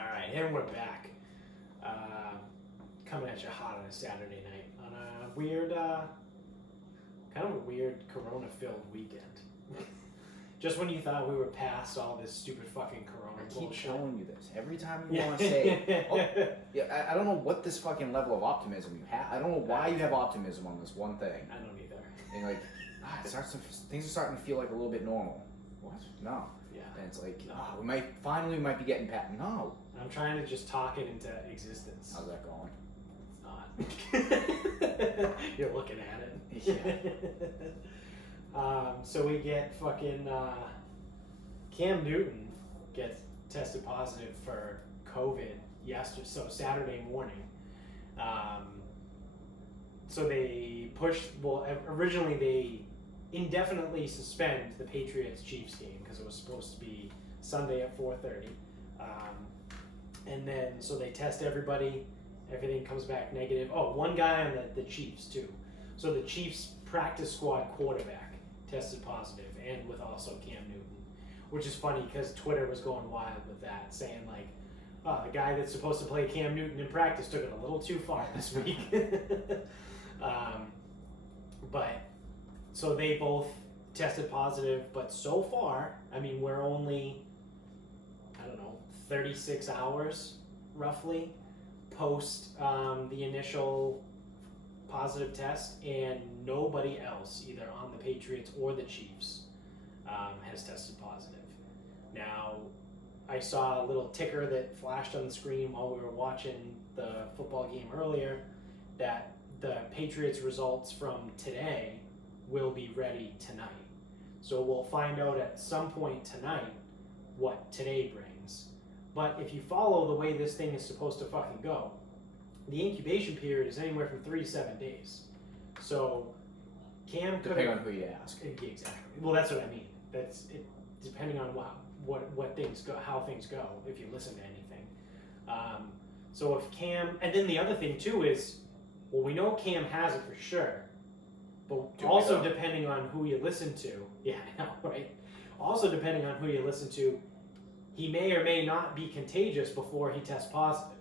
Alright, and we're back. Coming at you hot on a Saturday night on a weird, kind of a weird corona-filled weekend. Just when you thought we were past all this stupid fucking corona I keep bullshit. showing you this. Every time you want to say, I don't know what this fucking level of optimism you have. I don't know why you have optimism on this one thing. I don't either. And like, things are starting to feel like a little bit normal. What? No. Yeah. And it's like, No. we might be getting past. No. I'm trying to just talk it into existence. How's that going? It's not. You're looking at it. Yeah. So we get fucking Cam Newton gets tested positive for COVID yesterday, so Saturday morning. So they originally they indefinitely suspend the Patriots-Chiefs game because it was supposed to be Sunday at 4:30. And then, so they test everybody, everything comes back negative. Oh, one guy on the Chiefs too. So the Chiefs practice squad quarterback tested positive, and with also Cam Newton, which is funny because Twitter was going wild with that, saying like, oh, the guy that's supposed to play Cam Newton in practice took it a little too far this week. But, so they both tested positive, but so far, I mean, we're only, 36 hours roughly post the initial positive test, and nobody else, either on the Patriots or the Chiefs, has tested positive. Now, I saw a little ticker that flashed on the screen while we were watching the football game earlier that the Patriots results from today will be ready tonight. So we'll find out at some point tonight what today brings. But if you follow the way this thing is supposed to fucking go, the incubation period is anywhere from 3 to 7 days. So Cam could Depending on who you ask. Exactly. Well, that's what I mean. That's it. Depending on what things go, how things go. If you listen to anything. So if Cam, and then the other thing too is, well, we know Cam has it for sure, but also depending on who you listen to. Yeah, I know, right? Also depending on who you listen to, he may or may not be contagious before he tests positive.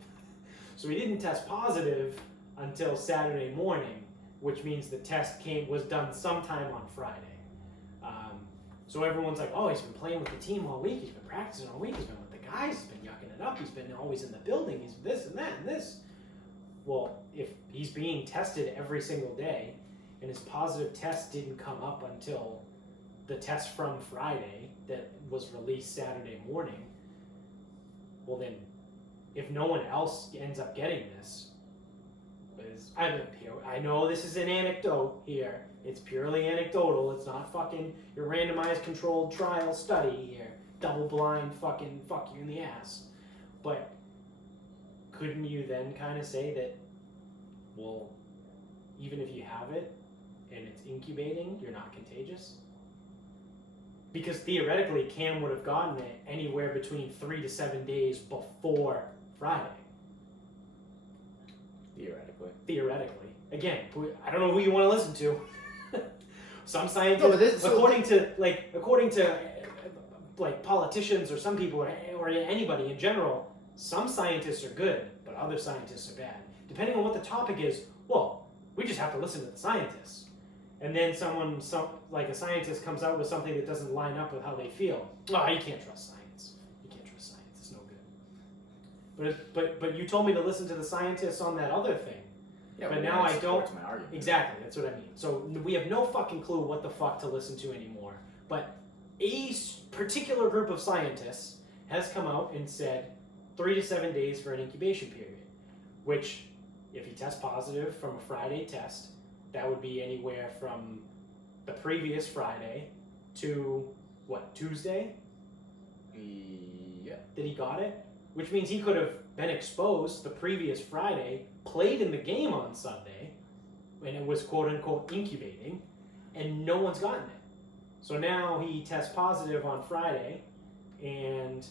So he didn't test positive until Saturday morning, which means the test was done sometime on Friday. So everyone's like, oh, he's been playing with the team all week, he's been practicing all week, he's been with the guys, he's been yucking it up, he's been always in the building, he's this and that and this. Well, if he's being tested every single day and his positive test didn't come up until the test from Friday that was released Saturday morning, well then, if no one else ends up getting this, I know this is an anecdote here, it's purely anecdotal, it's not fucking your randomized controlled trial study here, double blind fucking fuck you in the ass. But couldn't you then kind of say that, well, even if you have it and it's incubating, you're not contagious? Because theoretically, Cam would have gotten it anywhere between 3 to 7 days before Friday. Theoretically. Again, I don't know who you want to listen to. Some scientists, according to politicians or some people or anybody in general, some scientists are good, but other scientists are bad. Depending on what the topic is, well, we just have to listen to the scientists. And then a scientist comes out with something that doesn't line up with how they feel. Oh, you can't trust science. You can't trust science. It's no good. But you told me to listen to the scientists on that other thing. Yeah, but now I don't. My argument. Exactly, that's what I mean. So we have no fucking clue what the fuck to listen to anymore. But a particular group of scientists has come out and said 3 to 7 days for an incubation period, which, if he tests positive from a Friday test, that would be anywhere from the previous Friday to, what, Tuesday? Yeah. That he got it? Which means he could have been exposed the previous Friday, played in the game on Sunday, and it was quote-unquote incubating, and no one's gotten it. So now he tests positive on Friday, and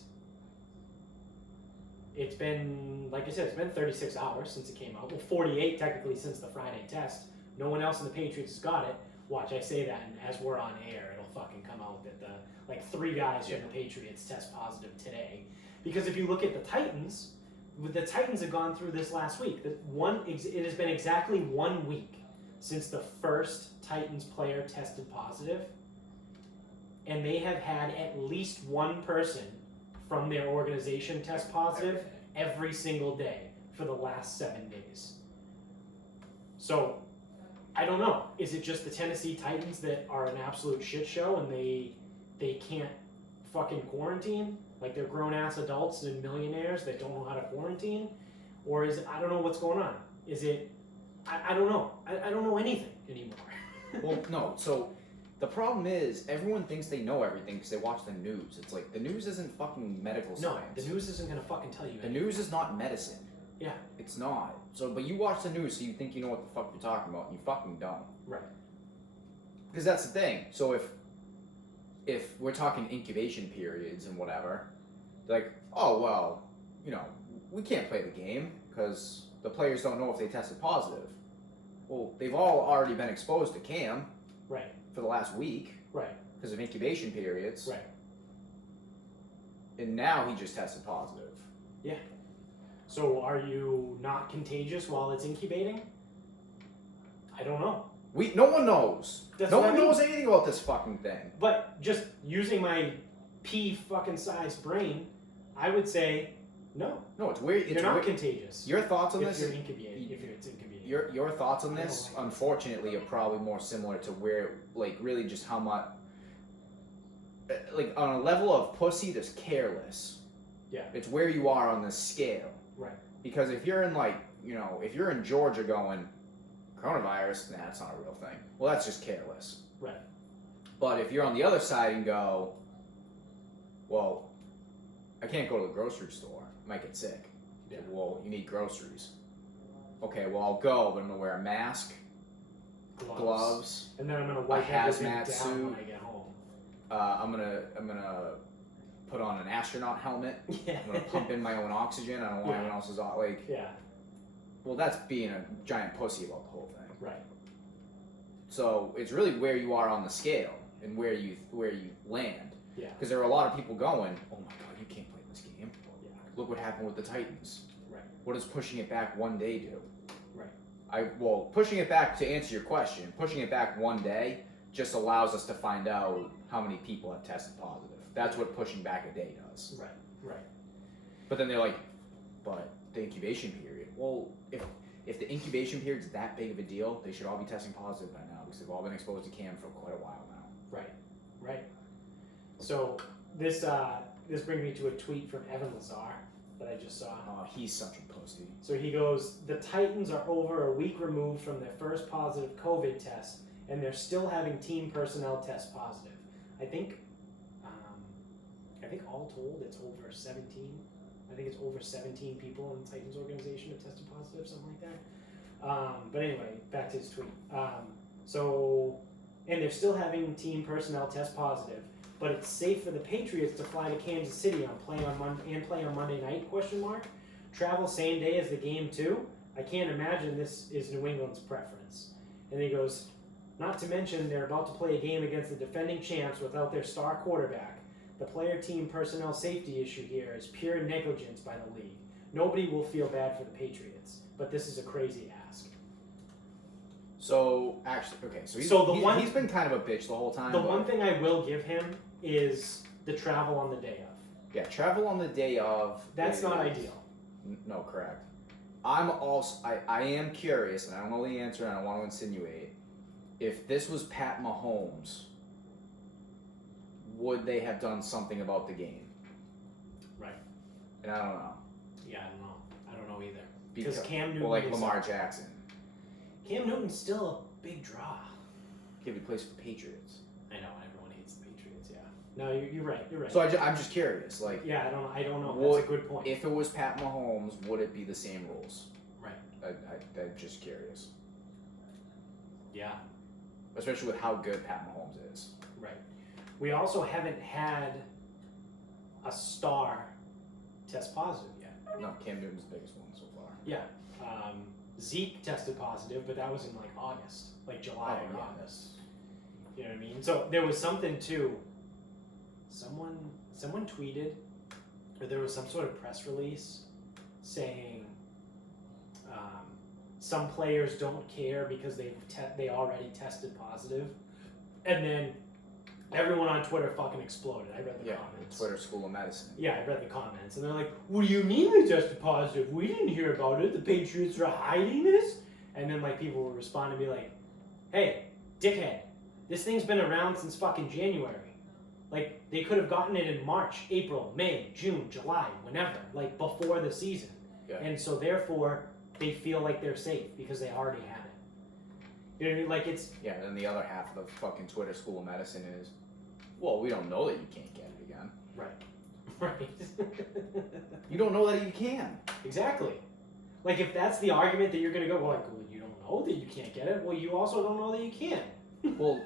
it's been, like I said, it's been 36 hours since it came out. Well, 48 technically since the Friday test. No one else in the Patriots has got it. Watch, I say that, and as we're on air, it'll fucking come out that 3 guys from the Patriots test positive today. Because if you look at the Titans have gone through this last week. It has been exactly 1 week since the first Titans player tested positive, and they have had at least one person from their organization test positive every single day for the last 7 days. So, I don't know. Is it just the Tennessee Titans that are an absolute shit show and they can't fucking quarantine? Like they're grown-ass adults and millionaires that don't know how to quarantine? Or is it, I don't know what's going on. Is it, I don't know. I don't know anything anymore. Well, no, so the problem is everyone thinks they know everything because they watch the news. It's like, the news isn't fucking medical No, science. the news isn't going to fucking tell you The anything. news is not medicine. Yeah. It's not. So, but you watch the news so you think you know what the fuck you're talking about, and you fucking don't. Right. Because that's the thing. So if we're talking incubation periods and whatever, like, oh, well, you know, we can't play the game because the players don't know if they tested positive. Well, they've all already been exposed to Cam Right. for the last week Right. because of incubation periods. Right. And now he just tested positive. So are you not contagious while it's incubating? I don't know. No one knows. That's No what I one mean. knows anything about this fucking thing. But just using my pea fucking sized brain, I would say no. No, it's weird. You're not contagious. Your thoughts on if this? you're incubating. If it's incubating. Your thoughts on I don't this, like it. unfortunately, are probably more similar to where, like, really just how much, like, on a level of pussy, there's careless. Yeah. It's where you are on this scale. Right. Because if you're in, like, you know, if you're in Georgia going, coronavirus, nah, that's not a real thing. Well, that's just careless. Right. But if you're on the other side and go, well, I can't go to the grocery store, I might get sick. Yeah. Well, you need groceries. Okay, well, I'll go, but I'm gonna wear a mask, gloves, And then I'm gonna wipe everything down hazmat suit. when I get home. I'm gonna put on an astronaut helmet. Yeah. I'm gonna pump in my own oxygen. I don't want anyone else's like. Yeah. Well, that's being a giant pussy about the whole thing. Right. So it's really where you are on the scale and where you land. Yeah. Because there are a lot of people going, oh my god, you can't play this game. Yeah. Look what happened with the Titans. Right. What does pushing it back 1 day do? Right. Pushing it back, to answer your question, pushing it back 1 day just allows us to find out how many people have tested positive. That's what pushing back a day does. Right. Right. But then they're like, but the incubation period. Well, if the incubation period is that big of a deal, they should all be testing positive by now because they've all been exposed to Cam for quite a while now. Right. Right. So this brings me to a tweet from Evan Lazar that I just saw. Oh, he's such a pussy. So he goes, the Titans are over a week removed from their first positive COVID test, and they're still having team personnel test positive. I think all told, it's over 17. I think it's over 17 people in the Titans organization have tested positive, something like that. But anyway, back to his tweet. And they're still having team personnel test positive, but it's safe for the Patriots to fly to Kansas City and play on Monday night? Travel same day as the game too? I can't imagine this is New England's preference. And he goes, not to mention they're about to play a game against the defending champs without their star quarterback. The player team personnel safety issue here is pure negligence by the league. Nobody will feel bad for the Patriots, but this is a crazy ask. So, actually, okay, so he's been kind of a bitch the whole time. The one thing I will give him is the travel on the day of. Yeah, travel on the day of. That's not ideal. No, correct. I am curious, and I don't know the answer, and I don't want to insinuate. If this was Pat Mahomes, would they have done something about the game? Right. And I don't know. Yeah, I don't know either. Because Cam Newton. Well, like Lamar Jackson. Cam Newton's still a big draw. Yeah, he plays for the Patriots. I know everyone hates the Patriots. Yeah. No, you're right. You're right. So I'm just curious, like. Yeah, I don't know. That's a good point. If it was Pat Mahomes, would it be the same rules? Right. I'm just curious. Yeah. Especially with how good Pat Mahomes is. Right. We also haven't had a star test positive yet. No, Cam Newton's the biggest one so far. Yeah. Zeke tested positive, but that was in like August, like July or August. You know what I mean? So there was something too. Someone tweeted or there was some sort of press release saying some players don't care because they already tested positive, and then everyone on Twitter fucking exploded. I read the comments. Twitter School of Medicine. Yeah, I read the comments, and they're like, "What do you mean they tested positive? We didn't hear about it. The Patriots are hiding this." And then like people would respond and be like, "Hey, dickhead, this thing's been around since fucking January. Like they could have gotten it in March, April, May, June, July, whenever, like before the season." Yeah. And so therefore they feel like they're safe because they already had it. You know what I mean? Like it's Yeah, and then the other half of the fucking Twitter School of Medicine is, well, we don't know that you can't get it again. right. You don't know that you can. Exactly. Like if that's the argument that you're gonna go, well, you don't know that you can't get it. Well, you also don't know that you can. Well,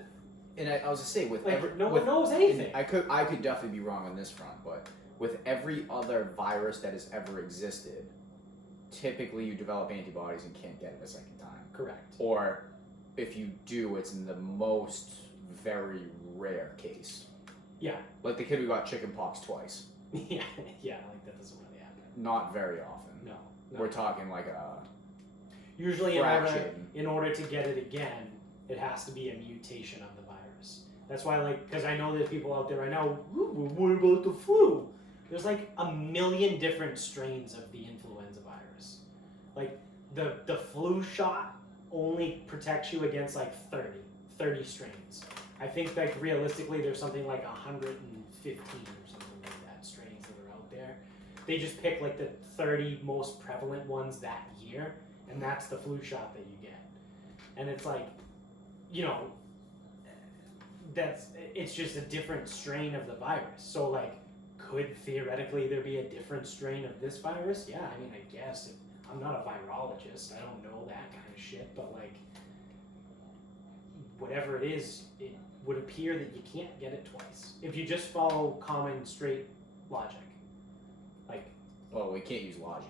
and I was to say with like no one knows anything. I could definitely be wrong on this front, but with every other virus that has ever existed, typically you develop antibodies and can't get it a second time. Correct. Or if you do, it's in the most very rare case. Yeah. Like the kid who got chickenpox twice. yeah, like that doesn't really happen. Not very often. No. We're talking like a usually fraction. in order to get it again, it has to be a mutation of the virus. That's why, like, because I know there's people out there right now, what about the flu? There's like a million different strains of the influenza virus. Like the flu shot only protects you against like 30 strains. I think like realistically there's something like 115 or something like that strains that are out there. They just pick like the 30 most prevalent ones that year, and that's the flu shot that you get. And it's like, you know, it's just a different strain of the virus. So like, could theoretically there be a different strain of this virus? Yeah, I mean, I guess. I'm not a virologist. I don't know that kind of shit, but like, whatever it is, it would appear that you can't get it twice if you just follow common straight logic. Like, well, we can't use logic.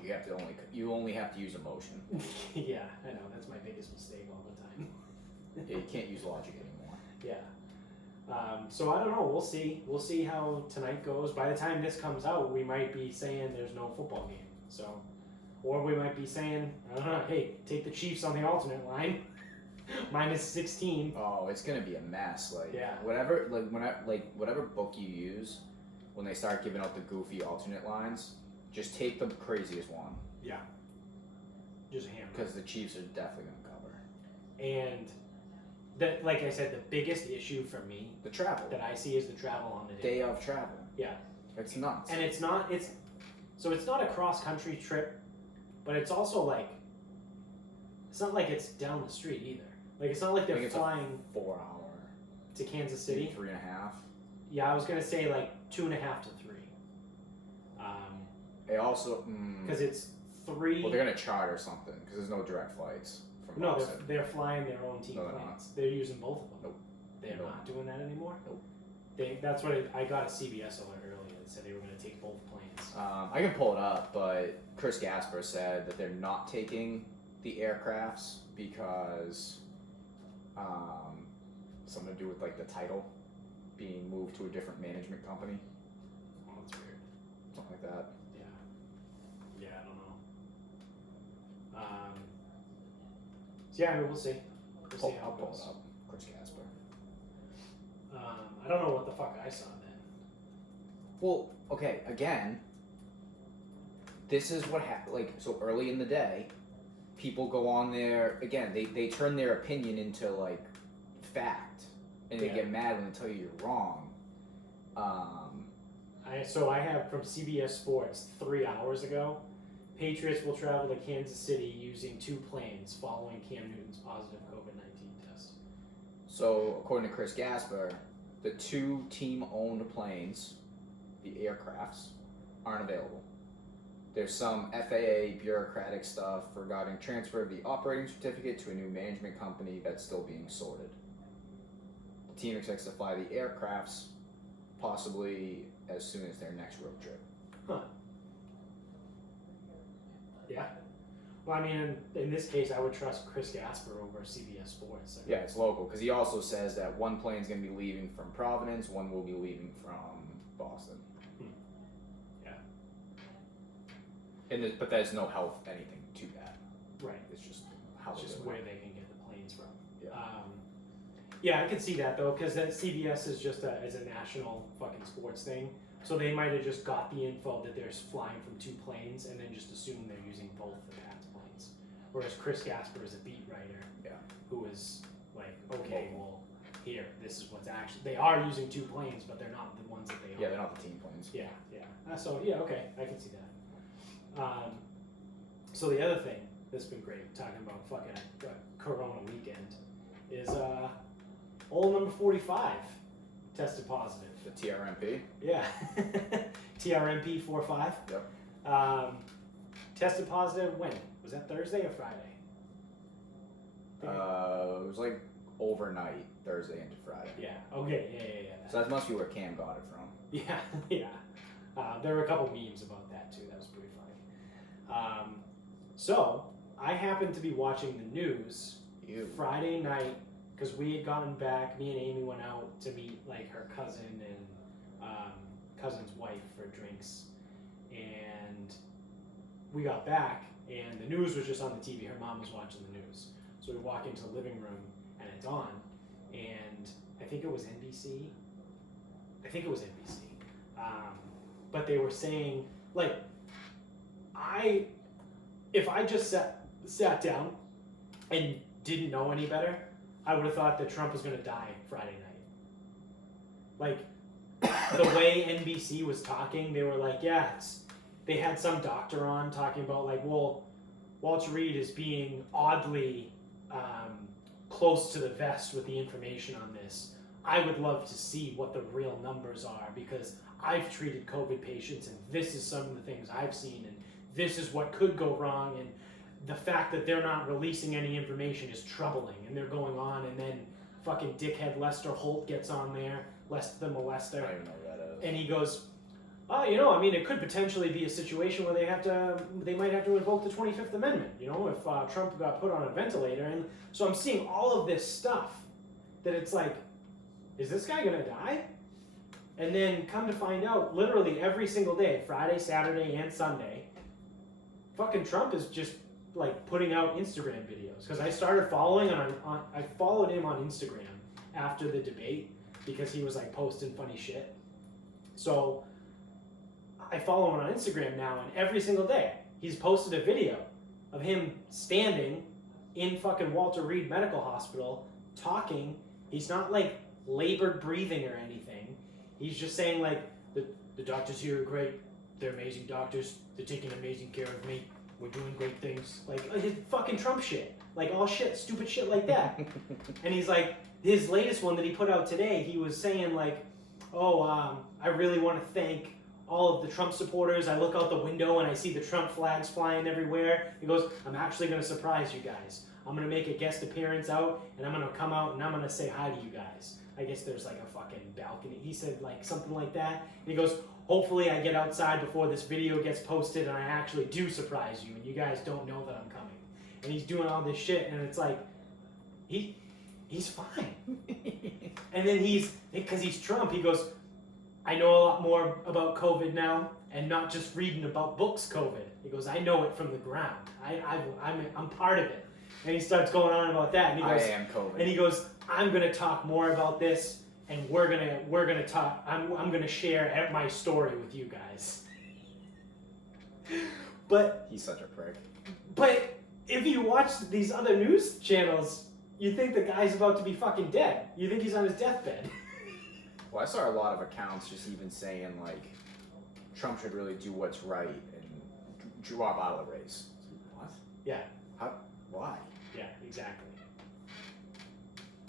You only have to use emotion. yeah, I know that's my biggest mistake all the time. Yeah, you can't use logic anymore. Yeah. So I don't know. We'll see. We'll see how tonight goes. By the time this comes out, we might be saying there's no football game. So, or we might be saying, I don't know. Hey, take the Chiefs on the alternate line. Minus 16. Oh, it's gonna be a mess. Like yeah. Whatever book you use, when they start giving out the goofy alternate lines, just take the craziest one. Yeah. Just hammer. Because the Chiefs are definitely gonna cover. And that, like I said, the biggest issue for me, the travel that I see is the travel on the day of travel. Yeah. It's nuts. And it's not a cross country trip, but it's also like, it's not like it's down the street either. Like it's not like they're flying 4 hour to Kansas City. 3.5. Yeah, I was gonna say like 2.5 to 3. They also because it's 3. Well, they're gonna charter something because there's no direct flights. From no, they're flying their own team planes. Not. They're using both of them. Nope. They're not doing that anymore. Nope. That's what I got a CBS alert earlier that said they were gonna take both planes. I can pull it up, but Chris Gasper said that they're not taking the aircrafts because something to do with like the title being moved to a different management company. Oh, that's weird. Something like that. Yeah, I don't know. So yeah, I mean, we'll see. We'll see how it pull goes. it up. Chris Gasper. I don't know what the fuck I saw then. Well, okay, again, this is what happened. Like, so early in the day, people go on there, again, they turn their opinion into, like, fact. And they get mad when they tell you you're wrong. I have from CBS Sports 3 hours ago, Patriots will travel to Kansas City using 2 planes following Cam Newton's positive COVID-19 test. So, according to Chris Gasper, the 2 team-owned planes, the aircrafts, aren't available. There's some FAA bureaucratic stuff regarding transfer of the operating certificate to a new management company that's still being sorted. The team expects to fly the aircrafts possibly as soon as their next road trip. Huh. Yeah. Well, I mean, in this case, I would trust Chris Gasper over CBS Sports. Yeah, it's local, because he also says that one plane's going to be leaving from Providence, one will be leaving from Boston. Yeah. But there's no health anything to that. Right. It's just how It's they just do it. where they can get the planes from. Yeah. Yeah, I could see that though, because CBS is just a national fucking sports thing. So they might have just got the info that they're flying from 2 planes and then just assumed they're using both the Pats planes. Whereas Chris Gasper is a beat writer, who is like, okay, well, here, this is what's actually. They are using 2 planes, but they're not the ones that they are. Yeah, they're not the team planes. Yeah. So yeah, okay, I can see that. So the other thing that's been great, talking about fucking Corona weekend, is old number 45 tested positive. The TRMP. Yeah, TRMP 45. Yep. Tested positive when? Was that Thursday or Friday? It was like overnight, Thursday into Friday. Yeah. Okay. Yeah. So that must be where Cam got it from. Yeah. There were a couple memes about that too. That was pretty funny. So I happened to be watching the news Friday night because we had gotten back. Me and Amy went out to meet like her cousin and cousin's wife for drinks, and we got back and the news was just on the TV. Her mom was watching the news, so we walk into the living room and it's on, and I think it was NBC. But they were saying, like, if I just sat down and didn't know any better, I would have thought that Trump was going to die Friday night. Like, the way NBC was talking, they were like, yeah, they had some doctor on talking about, like, well, Walter Reed is being oddly close to the vest with the information on this. I would love to see what the real numbers are because I've treated COVID patients and this is some of the things I've seen and this is what could go wrong, and the fact that they're not releasing any information is troubling, and they're going on, and then fucking dickhead Lester Holt gets on there, Lester the molester. I don't even know who that is. And he goes, oh, I mean, it could potentially be a situation where they might have to invoke the 25th Amendment, if Trump got put on a ventilator. And so I'm seeing all of this stuff that it's like, is this guy gonna die? And then come to find out, literally every single day, Friday, Saturday, and Sunday, fucking Trump is just like putting out Instagram videos. Because I started following I followed him on Instagram after the debate because he was like posting funny shit. So I follow him on Instagram now, and every single day he's posted a video of him standing in fucking Walter Reed Medical Hospital talking. He's not like labored breathing or anything. He's just saying like, the doctors here are great. They're amazing doctors. They're taking amazing care of me. We're doing great things. Like his fucking Trump shit. Like all shit, stupid shit like that. And he's like, his latest one that he put out today, he was saying like, I really want to thank all of the Trump supporters. I look out the window and I see the Trump flags flying everywhere. He goes, I'm actually going to surprise you guys. I'm going to make a guest appearance out, and I'm going to come out and I'm going to say hi to you guys. I guess there's like a fucking balcony. He said like something like that. And he goes, hopefully I get outside before this video gets posted and I actually do surprise you and you guys don't know that I'm coming. And he's doing all this shit, and it's like, he's fine. And then because he's Trump, he goes, I know a lot more about COVID now, and not just reading about books COVID. He goes, I know it from the ground. I'm part of it. And he starts going on about that. And he goes, I am COVID. And he goes, I'm going to talk more about this, and we're gonna talk. I'm going to share my story with you guys. But he's such a prick. But if you watch these other news channels, you think the guy's about to be fucking dead. You think he's on his deathbed. Well, I saw a lot of accounts just even saying like Trump should really do what's right and drop out of the race. What? Yeah. How? Why? Yeah, exactly.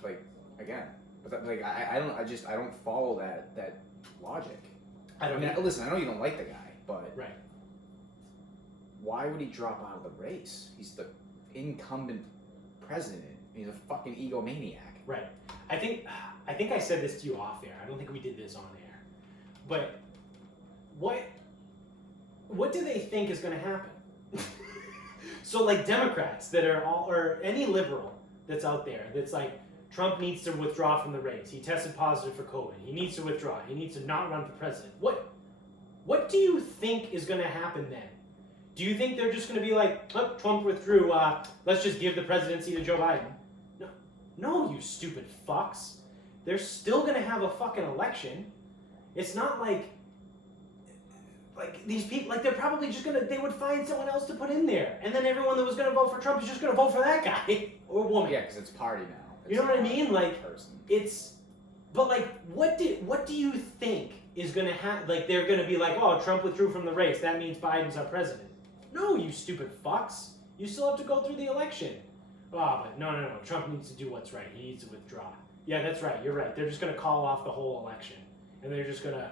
Like again, but that, like I don't follow that logic. I don't. Listen, I know you don't like the guy, but right. Why would he drop out of the race? He's the incumbent president. He's a fucking egomaniac. Right. I think I said this to you off air. I don't think we did this on air. But what do they think is going to happen? So like Democrats that are or any liberal that's out there that's like, Trump needs to withdraw from the race. He tested positive for COVID. He needs to withdraw. He needs to not run for president. What do you think is going to happen then? Do you think they're just going to be like, oh, Trump withdrew, let's just give the presidency to Joe Biden? No, you stupid fucks. They're still going to have a fucking election. It's not like these people, like they're probably just going to, they would find someone else to put in there. And then everyone that was going to vote for Trump is just going to vote for that guy or woman. Yeah, because it's party now. You know what I mean? Like, person. But like, what do you think is going to happen? Like, they're going to be like, oh, Trump withdrew from the race. That means Biden's our president. No, you stupid fucks. You still have to go through the election. Oh, but no. Trump needs to do what's right. He needs to withdraw. Yeah, that's right. You're right. They're just going to call off the whole election, and they're just gonna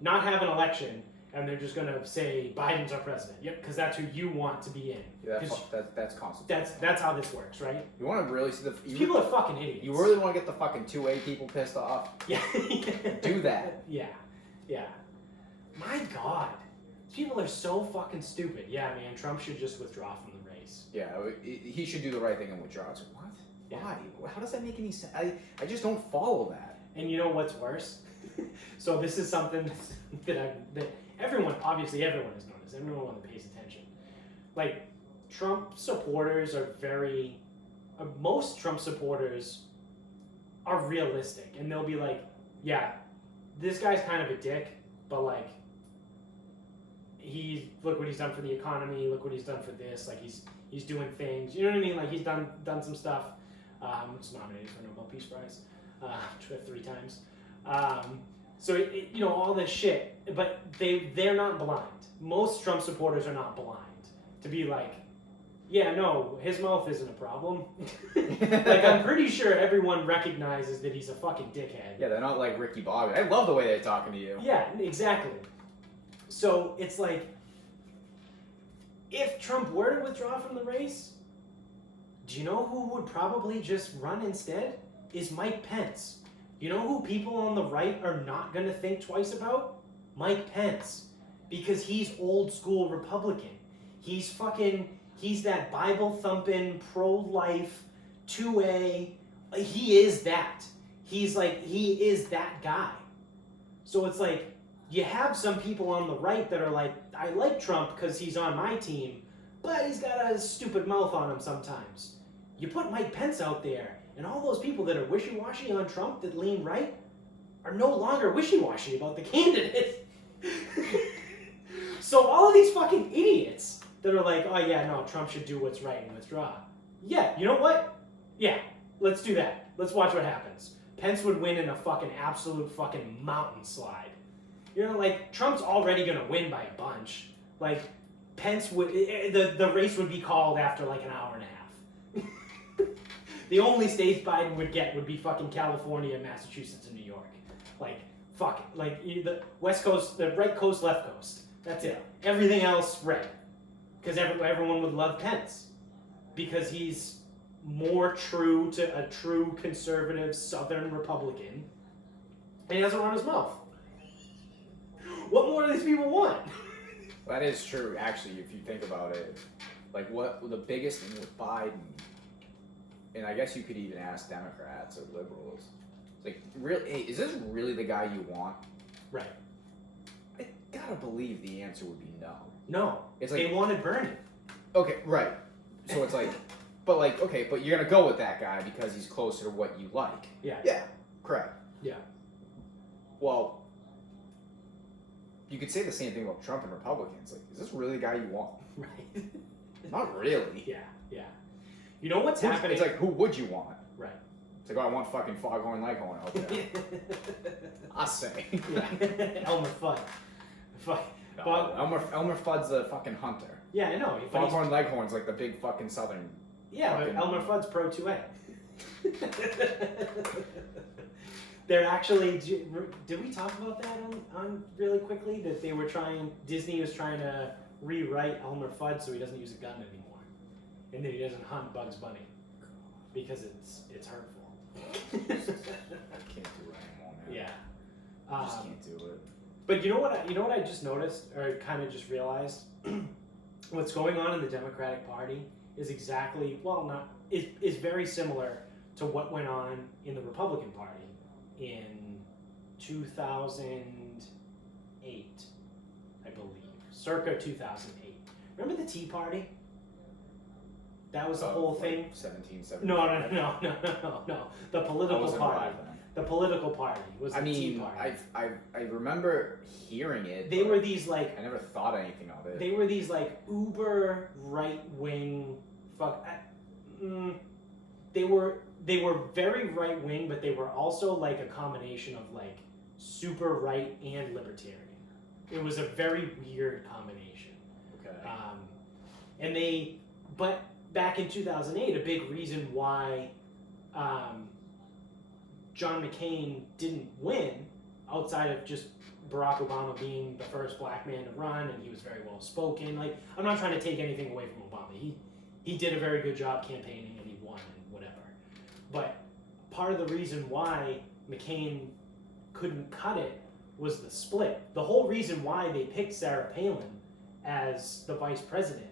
not have an election, and they're just gonna say Biden's our president. Yep, because that's who you want to be in. Yeah, that's constant. That's how this works, right? You want to really see the people are fucking idiots. You really want to get the fucking 2A people pissed off? Yeah. Do that. Yeah. My God, people are so fucking stupid. Yeah, man, Trump should just withdraw from the race. Yeah, he should do the right thing and withdraw. It's like, what? Yeah. Why? How does that make any sense? I just don't follow that. And you know what's worse? So this is something that everyone has noticed. Everyone that pays attention. Like, Trump supporters are most Trump supporters are realistic. And they'll be like, yeah, this guy's kind of a dick, but like, look what he's done for the economy, look what he's done for this, like he's doing things, you know what I mean? Like, he's done some stuff. Was nominated for a Nobel Peace Prize 3 times. So all this shit, but they're not blind. Most Trump supporters are not blind to be like, yeah, no, his mouth isn't a problem. Like, I'm pretty sure everyone recognizes that he's a fucking dickhead. Yeah, they're not like Ricky Bobby. I love the way they're talking to you. Yeah, exactly. So it's like, if Trump were to withdraw from the race, do you know who would probably just run instead? Is Mike Pence. You know who people on the right are not going to think twice about? Mike Pence. Because he's old school Republican. He's that Bible thumping, pro-life, 2A. He is that. He is that guy. So it's like, you have some people on the right that are like, I like Trump because he's on my team, but he's got a stupid mouth on him sometimes. You put Mike Pence out there, and all those people that are wishy-washy on Trump that lean right are no longer wishy-washy about the candidate. So all of these fucking idiots that are like, oh yeah, no, Trump should do what's right and withdraw. Yeah, you know what? Yeah, let's do that. Let's watch what happens. Pence would win in a fucking absolute fucking mountain slide. You know, like, Trump's already gonna win by a bunch. Like, Pence would, the race would be called after like an hour and a half. The only states Biden would get would be fucking California, Massachusetts, and New York. Like, fuck it. Like, the West Coast, the right coast, left coast. That's it. Everything else, red. Because everyone would love Pence. Because he's more true to a true conservative Southern Republican. And he doesn't run his mouth. What more do these people want? That is true, actually, if you think about it. Like, what the biggest thing with Biden, and I guess you could even ask Democrats or liberals, it's like, really, hey, is this really the guy you want? Right. I gotta believe the answer would be no. No. It's like, they wanted Bernie. Okay, right. So it's like, but you're gonna go with that guy because he's closer to what you like. Yeah. Yeah, correct. Yeah. Well, you could say the same thing about Trump and Republicans. Like, is this really the guy you want? Right. Not really. Yeah. You know what's happening? It's like, who would you want? Right. It's like, oh, I want fucking Foghorn Leghorn out there. I say. Yeah. Elmer Fudd. Elmer Fudd's a fucking hunter. Yeah, I know. Foghorn Leghorn's like the big fucking southern. Yeah, fucking... but Elmer Fudd's pro 2A. They're actually. Did we talk about that on really quickly? That Disney was trying to rewrite Elmer Fudd so he doesn't use a gun anymore, and then he doesn't hunt Bugs Bunny because it's hurtful. I can't do it anymore, man. Yeah. I just can't do it. But you know what I just noticed, or kind of just realized? What's going on in the Democratic Party is is very similar to what went on in the Republican Party in 2008, I believe. circa 2008. Remember the Tea Party? That was the whole like thing. 1770. No. The political party. The political party was the Tea Party. I remember hearing it. They were these like. I never thought anything of it. They were these like uber right wing. They were very right wing, but they were also like a combination of like super right and libertarian. It was a very weird combination. Okay. But back in 2008, a big reason why John McCain didn't win, outside of just Barack Obama being the first black man to run, and he was very well spoken. Like, I'm not trying to take anything away from Obama. He did a very good job campaigning, and he won, and whatever. But part of the reason why McCain couldn't cut it was the split. The whole reason why they picked Sarah Palin as the vice president.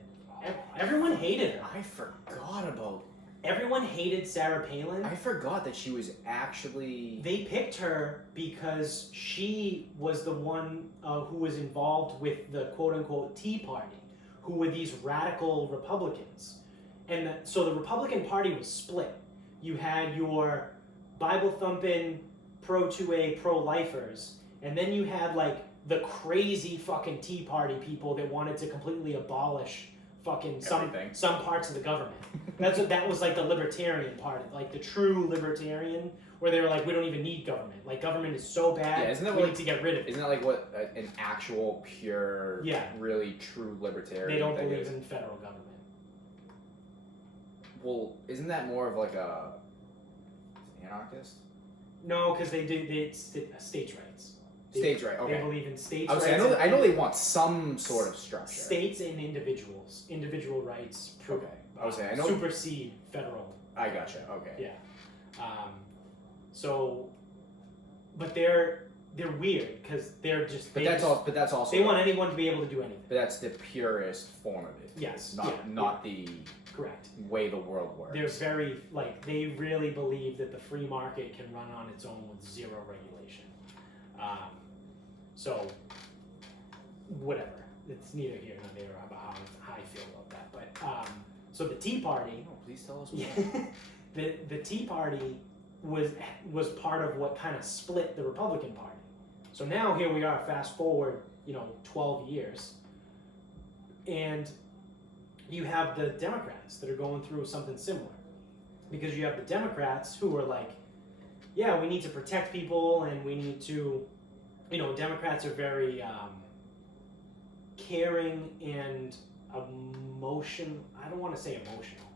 Everyone hated her. I forgot about. Everyone hated Sarah Palin. I forgot that she was actually. They picked her because she was the one who was involved with the quote-unquote Tea Party, who were these radical Republicans. And so the Republican Party was split. You had your Bible-thumping, pro-2A, pro-lifers, and then you had like the crazy fucking Tea Party people that wanted to completely abolish fucking some parts of the government. That was like the libertarian part, like the true libertarian, where they were like, we don't even need government. Like, government is so bad, we need to get rid of it. Isn't that like what an actual pure, really true libertarian? They don't believe in federal government. Well, isn't that more of like a anarchist? No, because it's states' rights. States' rights. Okay. They believe in states' rights. rights. I know they want some sort of structure. States and individual rights. Okay. I know. Supersede federal. I gotcha. Okay. Yeah. But they're weird because they're just. But that's also. They want anyone to be able to do anything. But that's the purest form of it. Yes. Not the. Correct. Way the world works. They're very they really believe that the free market can run on its own with zero regulation. So whatever. It's neither here nor there about how I feel about that. But so the Tea Party. Oh, please tell us more. the Tea Party was part of what kind of split the Republican Party. So now here we are. Fast forward, 12 years, and you have the Democrats that are going through something similar, because you have the Democrats who are like, yeah, we need to protect people, and we need to, Democrats are very caring and I don't want to say emotional,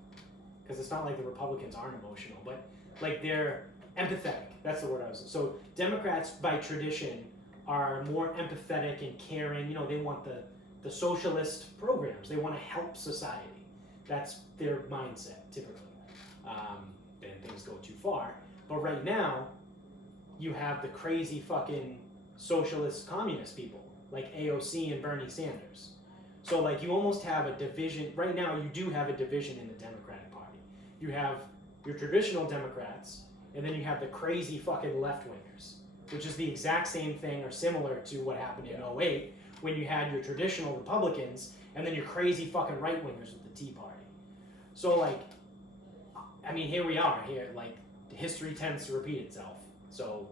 because it's not like the Republicans aren't emotional, but like they're empathetic. That's the word I was. So Democrats by tradition are more empathetic and caring. They want the socialist programs. They want to help society. That's their mindset, typically. Then things go too far. But right now, you have the crazy fucking socialist communist people, like AOC and Bernie Sanders. So, like, you almost have a division. Right now, you do have a division in the Democratic Party. You have your traditional Democrats, and then you have the crazy fucking left-wingers, which is the exact same thing or similar to what happened in 2008, when you had your traditional Republicans and then your crazy fucking right-wingers with the Tea Party. So, like, I mean, here we are. Like, history tends to repeat itself. So,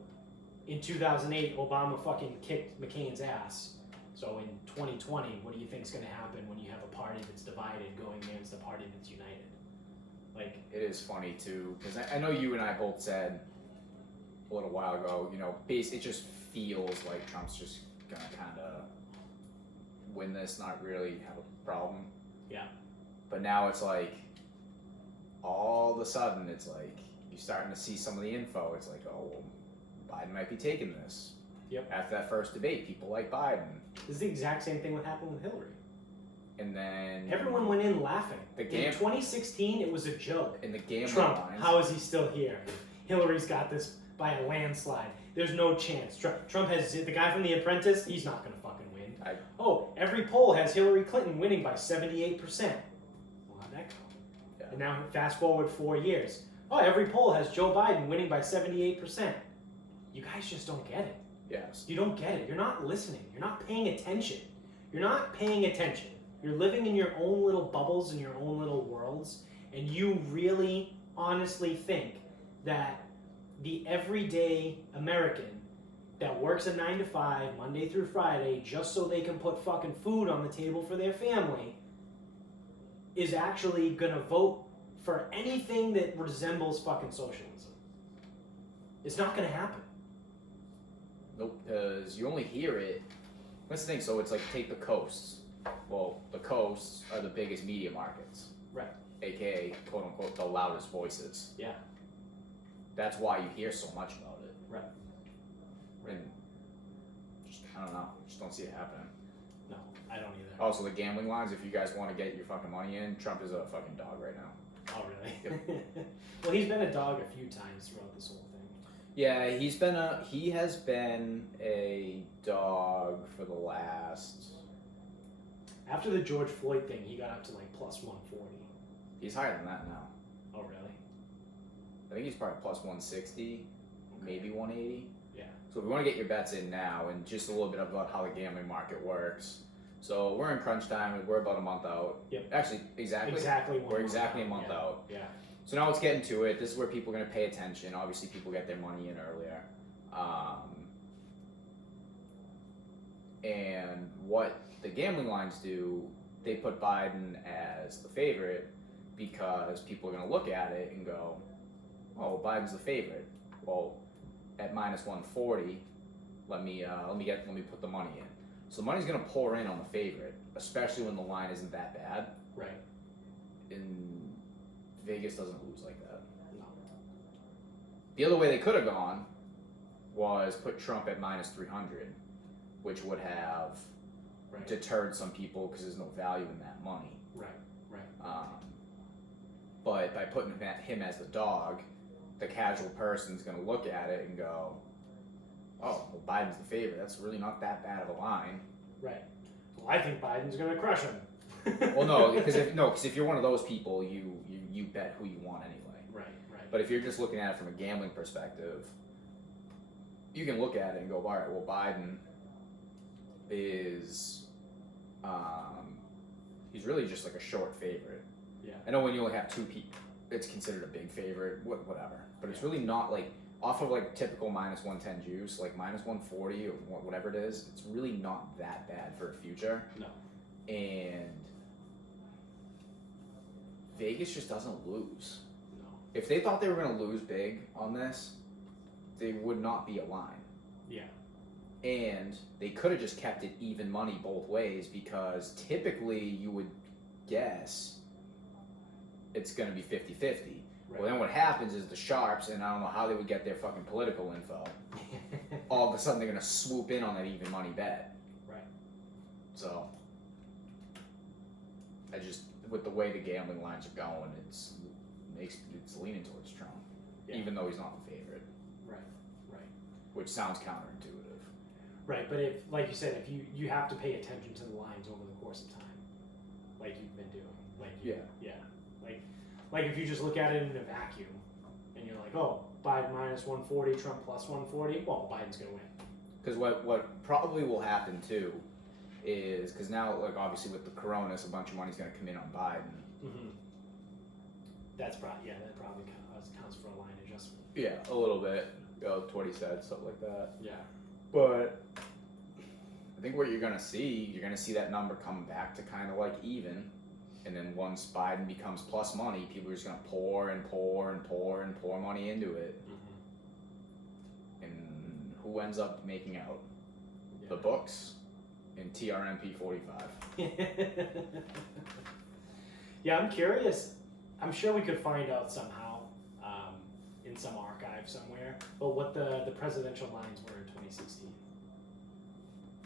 in 2008, Obama fucking kicked McCain's ass. So, in 2020, what do you think's going to happen when you have a party that's divided going against a party that's united? Like, it is funny, too, because I know you and I both said a little while ago, it just feels like Trump's just going to kind of win this, not really have a problem. Yeah. But now it's like, all of a sudden, it's like, you're starting to see some of the info. It's like, oh, well, Biden might be taking this. Yep. After that first debate, people like Biden. This is the exact same thing that happened with Hillary. And then... everyone went in laughing. In 2016, it was a joke. In the game Trump, lines, how is he still here? Hillary's got this by a landslide. There's no chance. Trump has... the guy from The Apprentice, he's not going to fucking win. Every poll has Hillary Clinton winning by 78%. Well, how'd that go? Yeah. And now fast forward 4 years. Every poll has Joe Biden winning by 78%. You guys just don't get it. Yes. You don't get it. You're not listening. You're not paying attention. you're not paying attention. You're living in your own little bubbles, in your own little worlds, and you really honestly think that the everyday American that works a 9 to 5, Monday through Friday, just so they can put fucking food on the table for their family, is actually gonna vote for anything that resembles fucking socialism. It's not gonna happen. Nope, because you only hear it. That's the thing. So it's like, take the coasts. Well, the coasts are the biggest media markets. Right. AKA, quote unquote, the loudest voices. Yeah. That's why you hear so much about it. Right. And just, I don't know. Just don't see it happening. No, I don't either. Also, the gambling lines, if you guys want to get your fucking money in, Trump is a fucking dog right now. Oh, really? Well, he's been a dog a few times throughout this whole thing. Yeah, he has been a dog for the last. After the George Floyd thing, he got up to like plus 140. He's higher than that now. Oh, really? I think he's probably plus 160, maybe 180. Yeah. So if we want to get your bets in now, and just a little bit about how the gambling market works. So we're in crunch time. We're about a month out. Yep. Actually, exactly. Exactly. We're exactly a month out. Yeah. So now let's get into it. This is where people are going to pay attention. Obviously, people get their money in earlier. And what the gambling lines do, they put Biden as the favorite because people are going to look at it and go, oh, Biden's the favorite. Well, at minus 140, let me put the money in. So the money's going to pour in on the favorite, especially when the line isn't that bad. Right. And Vegas doesn't lose like that. No. The other way they could have gone was put Trump at minus 300, which would have Right. deterred some people because there's no value in that money. Right. But by putting him as the dog, the casual person's going to look at it and go, oh, well, Biden's the favorite. That's really not that bad of a line. Right. Well, I think Biden's going to crush him. Well, no, because if you're one of those people, you bet who you want anyway. Right. But if you're just looking at it from a gambling perspective, you can look at it and go, all right, well, Biden is, he's really just like a short favorite. Yeah. I know when you only have two people, it's considered a big favorite, whatever. But it's really not like, off of like typical minus 110 juice, like minus 140 or whatever it is, it's really not that bad for a future. No. And Vegas just doesn't lose. No. If they thought they were going to lose big on this, they would not be a line. Yeah. And they could have just kept it even money both ways, because typically you would guess it's going to be 50-50. Right. Well, then what happens is the sharps, and I don't know how they would get their fucking political info, all of a sudden they're going to swoop in on that even money bet. Right. So, with the way the gambling lines are going, it's leaning towards Trump, Yeah. even though he's not the favorite. Right. Which sounds counterintuitive. Right, but if, like you said, if you have to pay attention to the lines over the course of time, like you've been doing, like if you just look at it in a vacuum, and you're like, oh, Biden minus 140, Trump plus 140, well, Biden's gonna win. Because what probably will happen too is, because now, like, obviously with the coronas, a bunch of money's going to come in on Biden. Mm-hmm. That probably counts for a line adjustment. Yeah, a little bit. 20 cents, something like that. Yeah. But I think what you're going to see that number come back to kind of like even. And then once Biden becomes plus money, people are just going to pour and pour and pour and pour money into it. Mm-hmm. And who ends up making out? Yeah. The books and TRMP 45. Yeah, I'm curious. I'm sure we could find out somehow in some archive somewhere, but what the presidential lines were in 2016.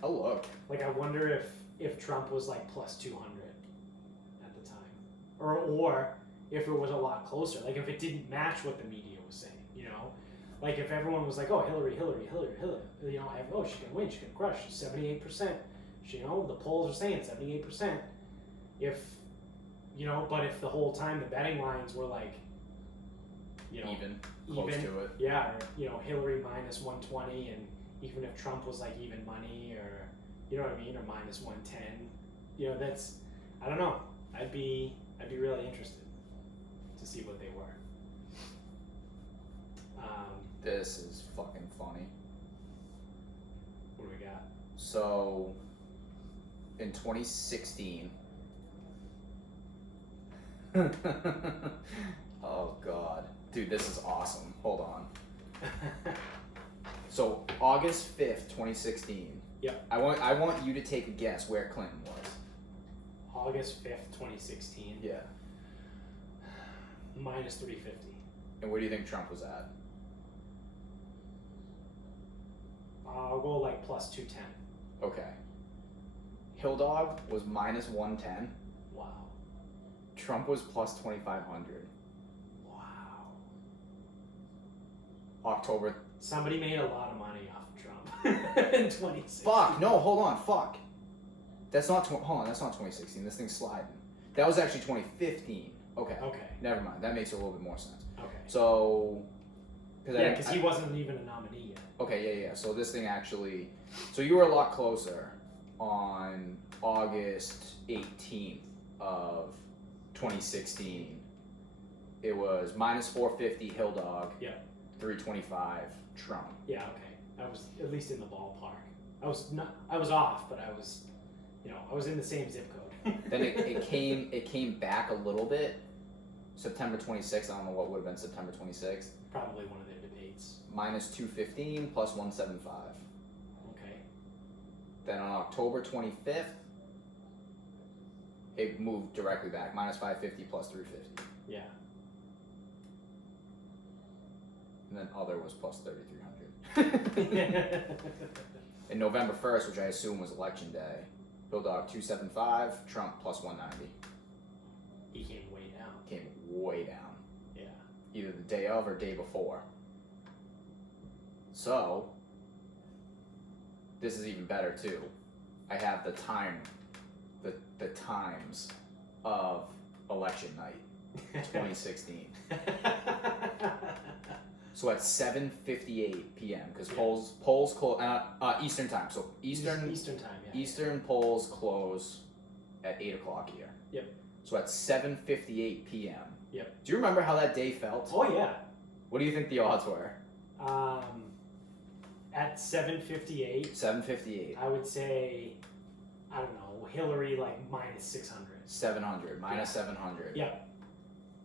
Oh, look. Like, I wonder if Trump was like plus 200 at the time, or if it was a lot closer. Like, if it didn't match what the media was saying, you know, like if everyone was like, oh, Hillary, you know, oh, she's gonna win, she's gonna crush, 78%. You know, the polls are saying 78%. If, you know, but if the whole time the betting lines were like, you know, close to it. Yeah, or, you know, Hillary minus 120, and even if Trump was like even money, or, You know what I mean? Or minus 110. You know, that's, I don't know. I'd be really interested to see what they were. This is fucking funny. What do we got? So, in 2016, oh god, dude, this is awesome. Hold on. So, August 5th, 2016. Yep. I want you to take a guess where Clinton was. August 5th, 2016. Yeah. Minus 350. And where do you think Trump was at? I'll go like plus 210. Okay. Hilldog was minus 110. Wow. Trump was plus 2,500. Wow. October. Somebody made a lot of money off of Trump in 2016. Fuck, no, hold on, fuck. That's not, hold on, that's not 2016. This thing's sliding. That was actually 2015. Okay. Okay. Never mind. That makes a little bit more sense. Okay. So. Yeah, because he wasn't even a nominee yet. Okay, yeah. So this thing actually. So you were a lot closer on August 18th of 2016. It was minus 450 Hilldog. Yeah. 325 Trump. Yeah, okay. I was at least in the ballpark. I was off, but I was, I was in the same zip code. Then it came back a little bit. September 26th, I don't know what would have been September 26th. Probably one of their debates. Minus 215 plus 175. Okay. Then on October 25th, it moved directly back. Minus 550 plus 350. Yeah. And then other was plus 3,300. And November 1st, which I assume was election day, Hilldog 275, Trump plus 190. He came way down. Came way down. Yeah. Either the day of or day before. So, this is even better too. I have the times of election night, 2016. So at 7:58 p.m. because polls close Eastern time. So Eastern time. Yeah. Eastern polls close at 8 o'clock here. Yep. So at 7:58 p.m. Yep. Do you remember how that day felt? Oh yeah. What do you think the odds were? At 7:58. 7:58. I would say, I don't know, Hillary like minus 600. 700 minus 700. Yep.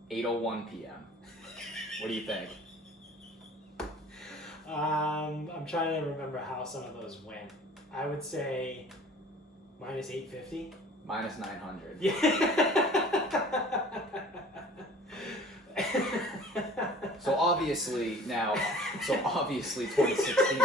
8:01 p.m. What do you think? I'm trying to remember how some of those went. I would say minus 850. Minus 900. Yeah. So obviously 2016.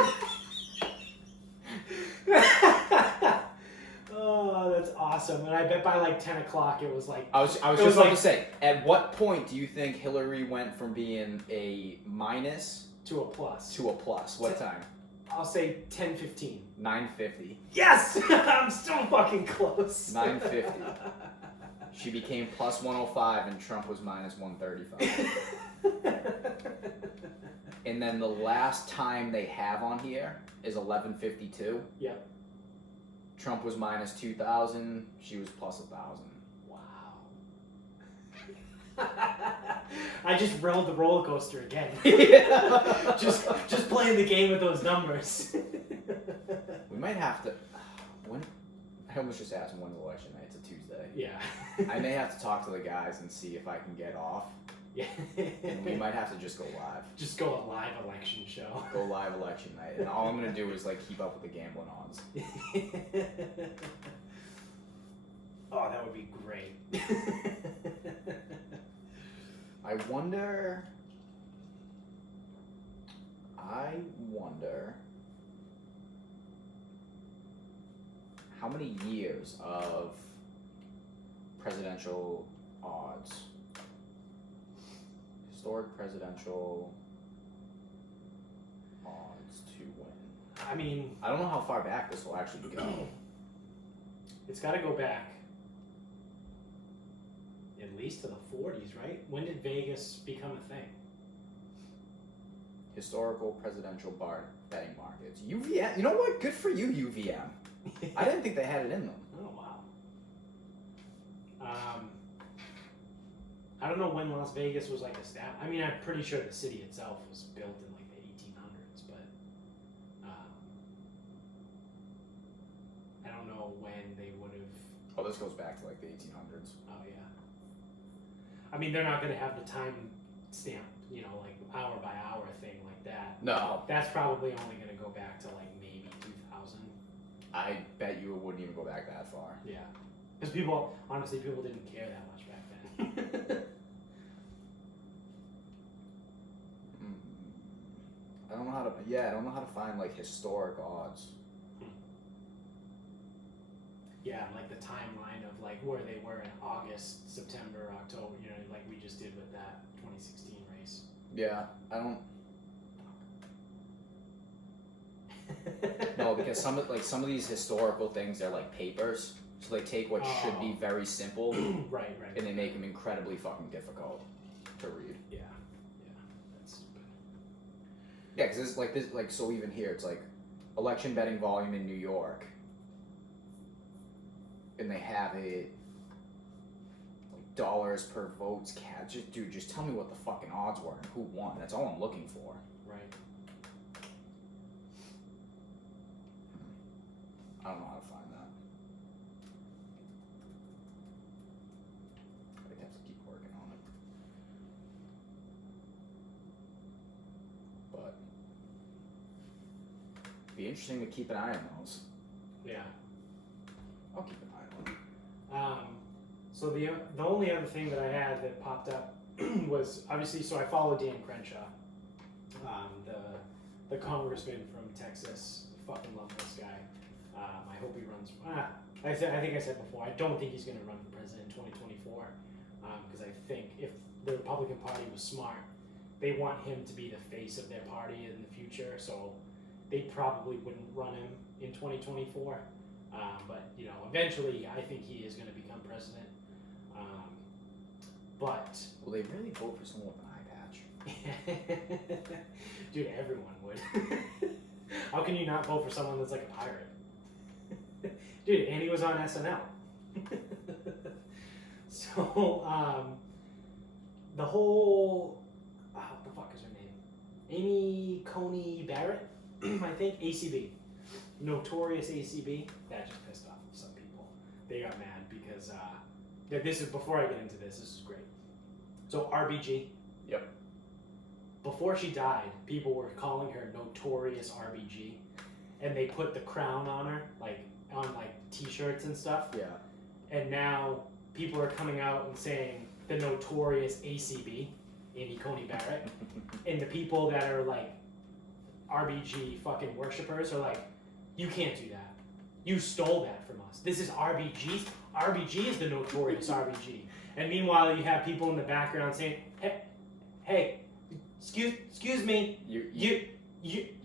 Oh, that's awesome. And I bet by like 10 o'clock it was like... I was just about to say, at what point do you think Hillary went from being a minus to a plus? to a plus? What time? I'll say 10:15. 9:50. Yes! I'm still fucking close. 9:50. She became plus 105 and Trump was minus 135. And then the last time they have on here is 11:52. Yep. Trump was minus 2,000. She was plus 1,000. Wow. I just rode the roller coaster again. Yeah. just playing the game with those numbers. We might have to. When I almost just asked when the election night. It's a Tuesday. Yeah. I may have to talk to the guys and see if I can get off. Yeah. And we might have to just go live. Just go a live election show. Go live election night. And all I'm going to do is like keep up with the gambling odds. Oh, that would be great. I wonder how many years of presidential odds, historic presidential odds to win. I mean, I don't know how far back this will actually go. it's got to go back at least to the 40s, right? When did Vegas become a thing? Historical presidential betting markets. UVM. You know what? Good for you, UVM. I didn't think they had it in them. Oh wow. I don't know when Las Vegas was like established. I mean, I'm pretty sure the city itself was built in like the 1800s, but I don't know when they would have. Oh, this goes back to like the 1800s. Oh yeah. I mean, they're not going to have the time stamp, you know, like hour by hour thing like that. No. That's probably only going to go back to like maybe 2000. I bet you it wouldn't even go back that far. Yeah. Because people, honestly, people didn't care that much back then. I don't know how to. Yeah, I don't know how to find like historic odds. Yeah, like the timeline of like where they were in August, September, October, you know, like we just did with that 2016 race. Yeah, I don't. No, because some of these historical things, they're like papers, so they take what should be very simple, right, and they make them incredibly fucking difficult to read. Yeah, that's stupid. Yeah, because it's like this, like so even here, it's like election betting volume in New York, and they have it like dollars per votes. Just tell me what the fucking odds were and who won. That's all I'm looking for. Right. I don't know how to find that. I'd have to keep working on it. But be interesting to keep an eye on those. Yeah. I'll keep an eye on them. So the only other thing that I had that popped up was obviously, so I follow Dan Crenshaw, the congressman from Texas. Fucking love this guy. I hope he runs. I think I said before, I don't think he's going to run for president in 2024 because I think if the Republican Party was smart, they want him to be the face of their party in the future. So they probably wouldn't run him in 2024. But you know, eventually, I think he is going to become president. But Will they really vote for someone with an eye patch? dude, everyone would. How can you not vote for someone that's like a pirate? Dude, and he was on SNL. So, the whole, what the fuck is her name? Amy Coney Barrett, I think, ACB. Notorious ACB. That just pissed off some people. They got mad because, this is, before I get into this is great. So, RBG. Yep. Before she died, people were calling her Notorious RBG. And they put the crown on her, like, on, like, t-shirts and stuff. Yeah. And now people are coming out and saying the Notorious ACB, Amy Coney Barrett. And the people that are, like, RBG fucking worshippers are like, you can't do that. You stole that from us. This is RBG's. RBG is the Notorious RBG. And meanwhile, you have people in the background saying, hey, excuse me, you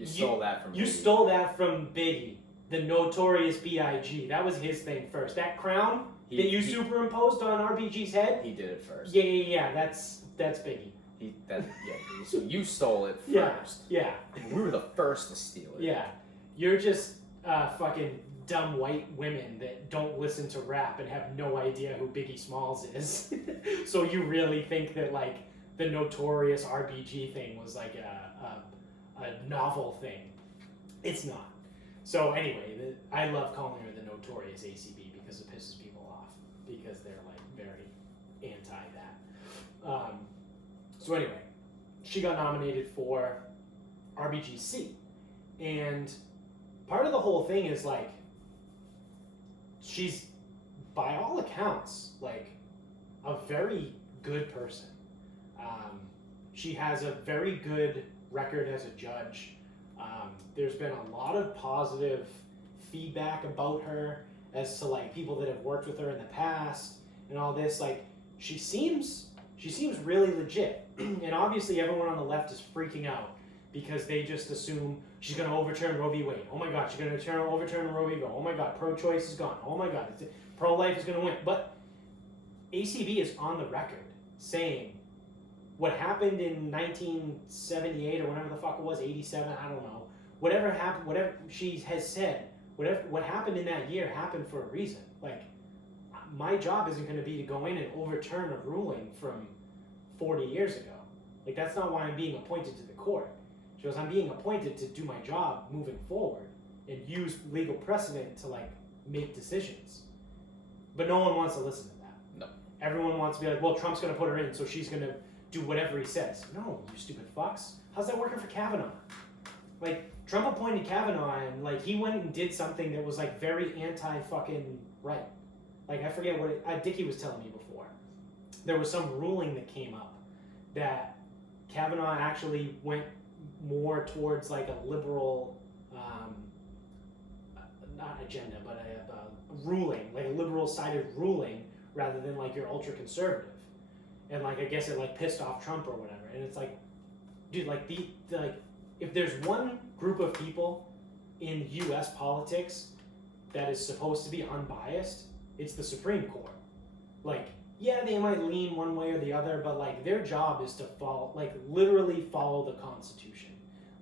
stole that from You Biggie. stole that from Biggie, the Notorious B.I.G. That was his thing first. That crown that you superimposed on RBG's head. He did it first. Yeah. That's Biggie. So you stole it first. Yeah. We were the first to steal it. Yeah. You're just fucking dumb white women that don't listen to rap and have no idea who Biggie Smalls is. So you really think that like the Notorious RBG thing was like a novel thing? It's not. So anyway, I love calling her the Notorious ACB because it pisses people off because they're like very anti that. So anyway, she got nominated for RBGC, and part of the whole thing is like she's by all accounts like a very good person. She has a very good record as a judge. There's been a lot of positive feedback about her as to like people that have worked with her in the past and all this. Like she seems really legit, and obviously everyone on the left is freaking out because they just assume she's going to overturn Roe v. Wade. Oh my God, she's going to overturn Roe v. Wade. Oh my God, pro-choice is gone. Oh my God, pro-life is going to win. But ACB is on the record saying what happened in 1978 or whatever the fuck it was, 87, I don't know. Whatever happened, whatever she has said what happened in that year happened for a reason. Like, my job isn't going to be to go in and overturn a ruling from 40 years ago. Like, that's not why I'm being appointed to the court. She goes, I'm being appointed to do my job moving forward and use legal precedent to, like, make decisions. But no one wants to listen to that. No. Everyone wants to be like, well, Trump's going to put her in, so she's going to do whatever he says. No, you stupid fucks. How's that working for Kavanaugh? Like, Trump appointed Kavanaugh, and, like, he went and did something that was, like, very anti-fucking right. Like, I forget what Dickie was telling me before. There was some ruling that came up that Kavanaugh actually went more towards, like, a liberal, not agenda, but a ruling, like a liberal-sided ruling, rather than, like, your ultra-conservative. And, like, I guess it, like, pissed off Trump or whatever. And it's like, dude, like, if there's one group of people in U.S. politics that is supposed to be unbiased, it's the Supreme Court. Like, yeah, they might lean one way or the other, but, like, their job is to follow, like, literally follow the Constitution.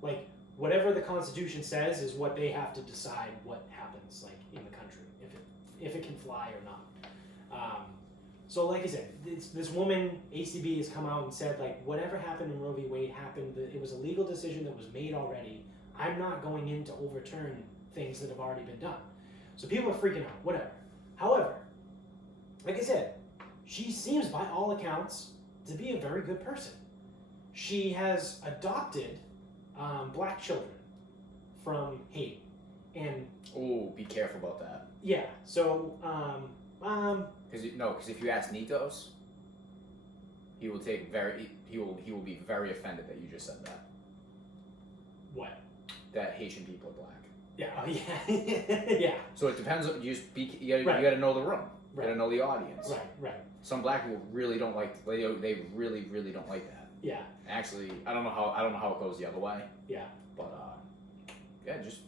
Like, whatever the Constitution says is what they have to decide what happens, like, in the country, if it can fly or not. So, like I said, this woman, ACB, has come out and said, like, whatever happened in Roe v. Wade happened. It was a legal decision that was made already. I'm not going in to overturn things that have already been done. So people are freaking out, whatever. However, like I said, she seems, by all accounts, to be a very good person. She has adopted black children from Haiti. And Oh, be careful about that. yeah, so Because if you ask Nikos, he will be very offended that you just said that. what? That Haitian people are black. Yeah, oh yeah, yeah. So it depends. You Right. got to know the room. You Right. got to know the audience. Right. Some black people really don't like. They really don't like that. Yeah, Actually, I don't know how it goes the other way. yeah. But yeah, just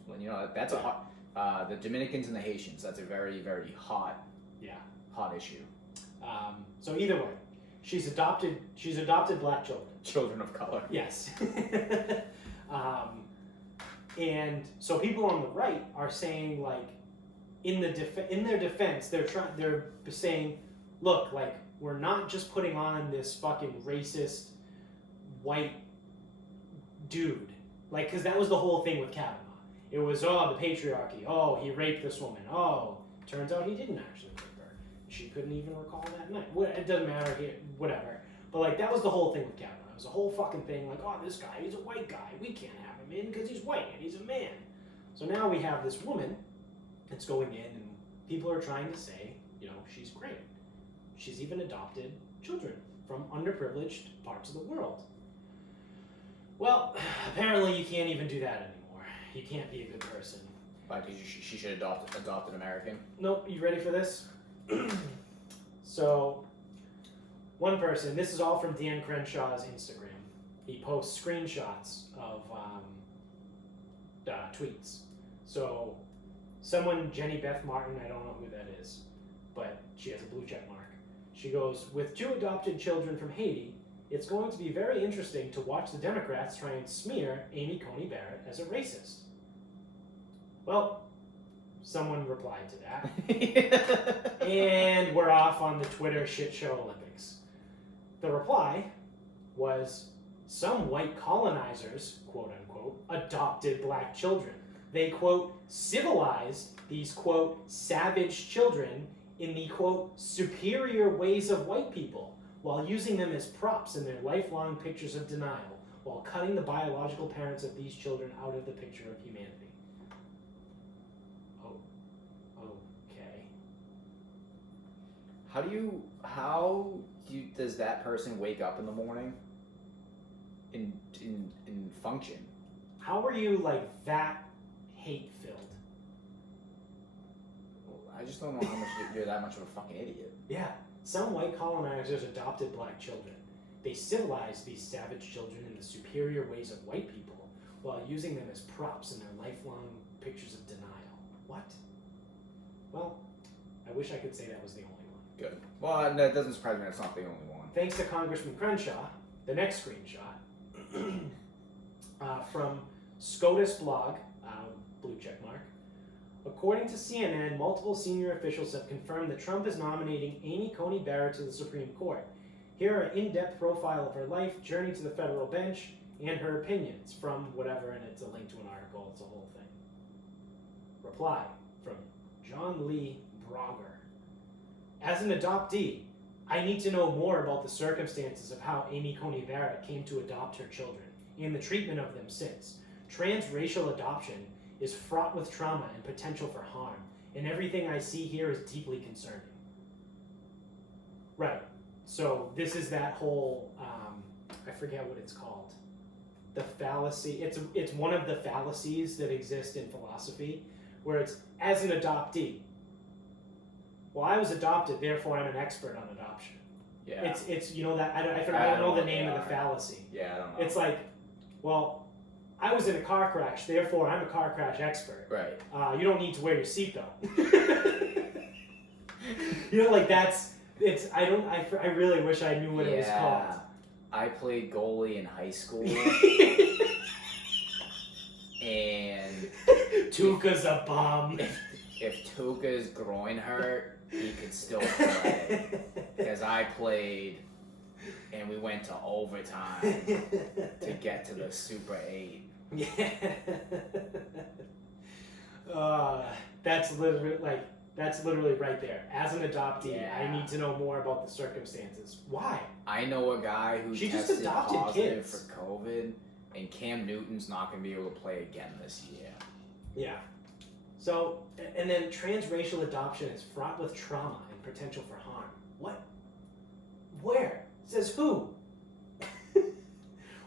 that's a hot. The Dominicans and the Haitians. That's a very hot issue. So either way, she's adopted black children. Children of color. Yes. And so people on the right are saying, like, in their defense, they're saying, look, like, we're not just putting on this fucking racist white dude, like, because that was the whole thing with Kavanaugh. It was, oh, the patriarchy. Oh, he raped this woman. Oh, turns out he didn't actually rape her. She couldn't even recall that night. It doesn't matter here, whatever. But, like, that was the whole thing with Kavanaugh. It was a whole fucking thing, like, oh, this guy, he's a white guy. We can't have him in because he's white and he's a man. So now we have this woman that's going in, and people are trying to say, she's great. She's even adopted children from underprivileged parts of the world. Well, apparently you can't even do that anymore. You can't be a good person. Why? Because she should adopt an American. Nope, you ready for this? So, one person, this is all from Dan Crenshaw's Instagram. He posts screenshots of tweets. So, someone, Jenny Beth Martin, I don't know who that is, but she has a blue check mark. She goes, with 2 adopted children from Haiti, it's going to be very interesting to watch the Democrats try and smear Amy Coney Barrett as a racist. Well, someone replied to that. And we're off on the Twitter shit show Olympics. The reply was, some white colonizers, quote unquote, adopted black children. They, quote, civilized these, quote, savage children in the, quote, superior ways of white people, while using them as props in their lifelong pictures of denial, while cutting the biological parents of these children out of the picture of humanity. Oh, okay. Does that person wake up in the morning and function? How are you, like, that hate-filled? I just don't know how much you're that much of a fucking idiot. Yeah. Some white colonizers adopted black children. They civilized these savage children in the superior ways of white people, while using them as props in their lifelong pictures of denial. What? Well, I wish I could say that was the only one. Good. Well, that doesn't surprise me. That's not the only one. Thanks to Congressman Crenshaw, the next screenshot from SCOTUS blog, blue check mark, According to CNN, multiple senior officials have confirmed that Trump is nominating Amy Coney Barrett to the Supreme Court. Here are an in-depth profile of her life, journey to the federal bench, and her opinions from whatever, and it's a link to an article, it's a whole thing. Reply from John Lee Brogger. As an adoptee, I need to know more about the circumstances of how Amy Coney Barrett came to adopt her children and the treatment of them since. Transracial adoption is fraught with trauma and potential for harm, and everything I see here is deeply concerning. Right. So this is that whole, I forget what it's called. The fallacy. It's one of the fallacies that exist in philosophy, where it's as an adoptee. Well, I was adopted, therefore I'm an expert on adoption. Yeah. It's you know that I don't know the name of the fallacy. Yeah, I don't know. It's like, well, I was in a car crash, therefore I'm a car crash expert. Right. You don't need to wear your seatbelt. You know, like that's it's. I really wish I knew what it was called. I played goalie in high school, and Tuca's a bum. If Tuca's groin hurt, he could still play. Because I played, and we went to overtime to get to the Super 8. Yeah. That's literally right there. As an adoptee, Yeah. I need to know more about the circumstances. Why? I know a guy who She just tested adopted positive kids. for COVID, and Cam Newton's not going to be able to play again this year. Yeah. So, and then transracial adoption is fraught with trauma and potential for harm. What? Where? Says who?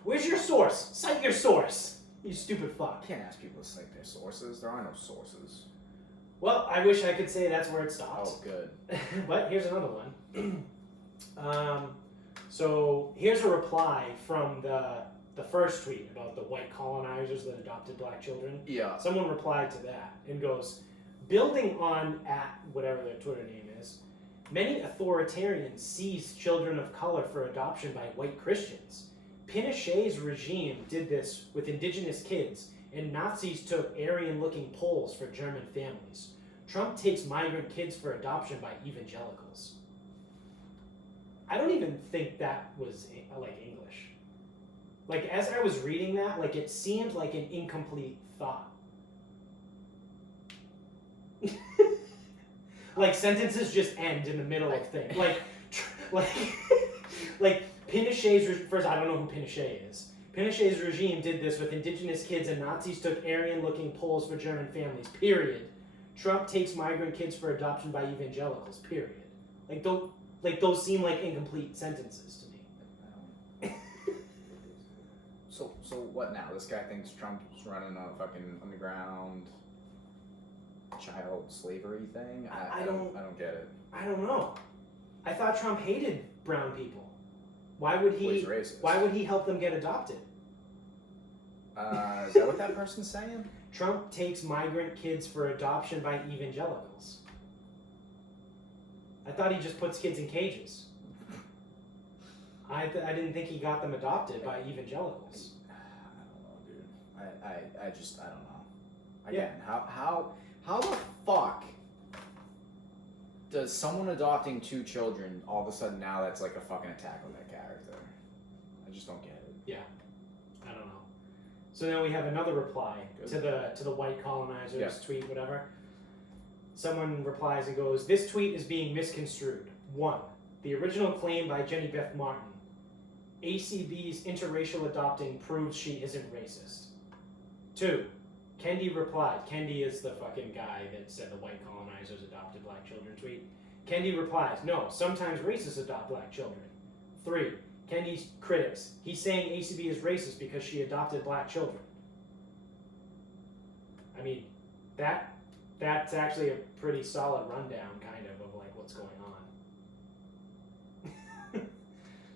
Where's your source? Cite your source, you stupid fuck. You can't ask people to cite their sources. There are no sources. Well, I wish I could say that's where it stopped. Oh, good. But here's another one. So here's a reply from the first tweet about the white colonizers that adopted black children. Yeah. Someone replied to that and goes, building on at whatever their Twitter name is, many authoritarians seized children of color for adoption by white Christians. Pinochet's regime did this with indigenous kids, and Nazis took Aryan-looking Poles for German families. Trump takes migrant kids for adoption by evangelicals. I don't even think that was like English. Like as I was reading that, like it seemed like an incomplete thought. Like sentences just end in the middle of things. Like Pinochet's first. I don't know who Pinochet is. Pinochet's regime did this with indigenous kids, and Nazis took Aryan-looking Poles for German families. Period. Trump takes migrant kids for adoption by evangelicals. Period. Like those seem like incomplete sentences to me. So what now? This guy thinks Trump's running a fucking underground child slavery thing? I don't get it. I don't know. I thought Trump hated brown people. Why would he? Well, he's racist. Why would he help them get adopted? Is that what that person's saying? Trump takes migrant kids for adoption by evangelicals. I thought he just puts kids in cages. I didn't think he got them adopted by evangelicals. I don't know, dude. I just don't know. Again, how the fuck does someone adopting 2 children all of a sudden now that's like a fucking attack on their character? I just don't get it. Yeah, I don't know. So now we have another reply to the white colonizers tweet, whatever. Someone replies and goes, "This tweet is being misconstrued. 1. The original claim by Jenny Beth Martin. ACB's interracial adopting proves she isn't racist. 2. Kendi replied." Kendi is the fucking guy that said the white colonizers adopted black children tweet. Kendi replies, "No, sometimes racists adopt black children." 3. Kendi's critics. He's saying ACB is racist because she adopted black children. I mean, that's actually a pretty solid rundown, kind of like what's going on.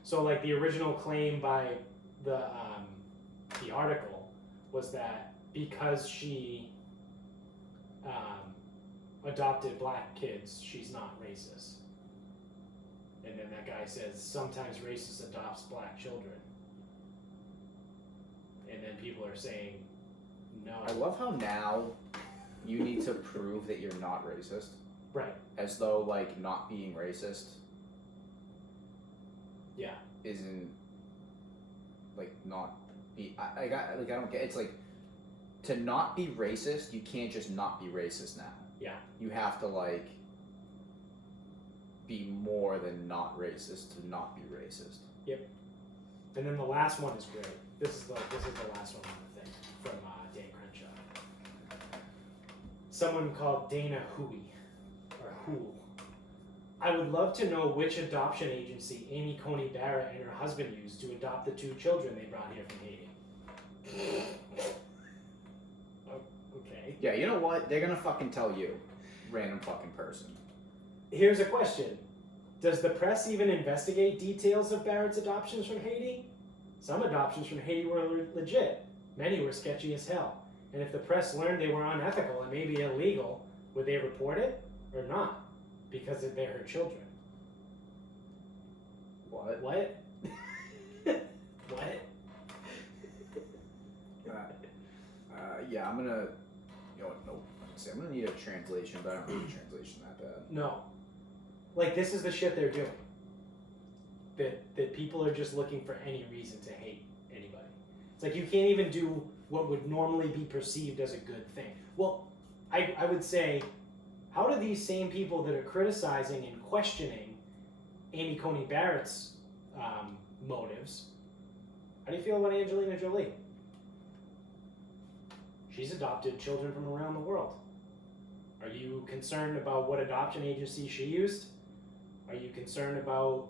So, like the original claim by the article was that because she adopted black kids, she's not racist. And then that guy says sometimes racists adopts black children. And then people are saying no. I love how you need to prove that you're not racist. Right. As though, like, not being racist Yeah. isn't, like, not be... I don't get... It's like, to not be racist, you can't just not be racist now. Yeah. You have to, like, be more than not racist to not be racist. Yep. And then the last one is great. This is the last one on the thing from Dan Crenshaw. Someone called Dana Hui, or Hool. I would love to know which adoption agency Amy Coney Barrett and her husband used to adopt the 2 children they brought here from Haiti. Oh, okay. Yeah, you know what? They're gonna fucking tell you. Random fucking person. Here's a question. Does the press even investigate details of Barrett's adoptions from Haiti? Some adoptions from Haiti were legit. Many were sketchy as hell. And if the press learned they were unethical and maybe illegal, would they report it or not? Because they're her children. What? What? What? Yeah, I'm gonna... You know what? Nope. I'm gonna need a translation, but I don't need a translation that bad. No. Like, this is the shit they're doing. That people are just looking for any reason to hate anybody. It's like you can't even do what would normally be perceived as a good thing. Well, I would say, how do these same people that are criticizing and questioning Amy Coney Barrett's motives, how do you feel about Angelina Jolie? She's adopted children from around the world. Are you concerned about what adoption agency she used? Are you concerned about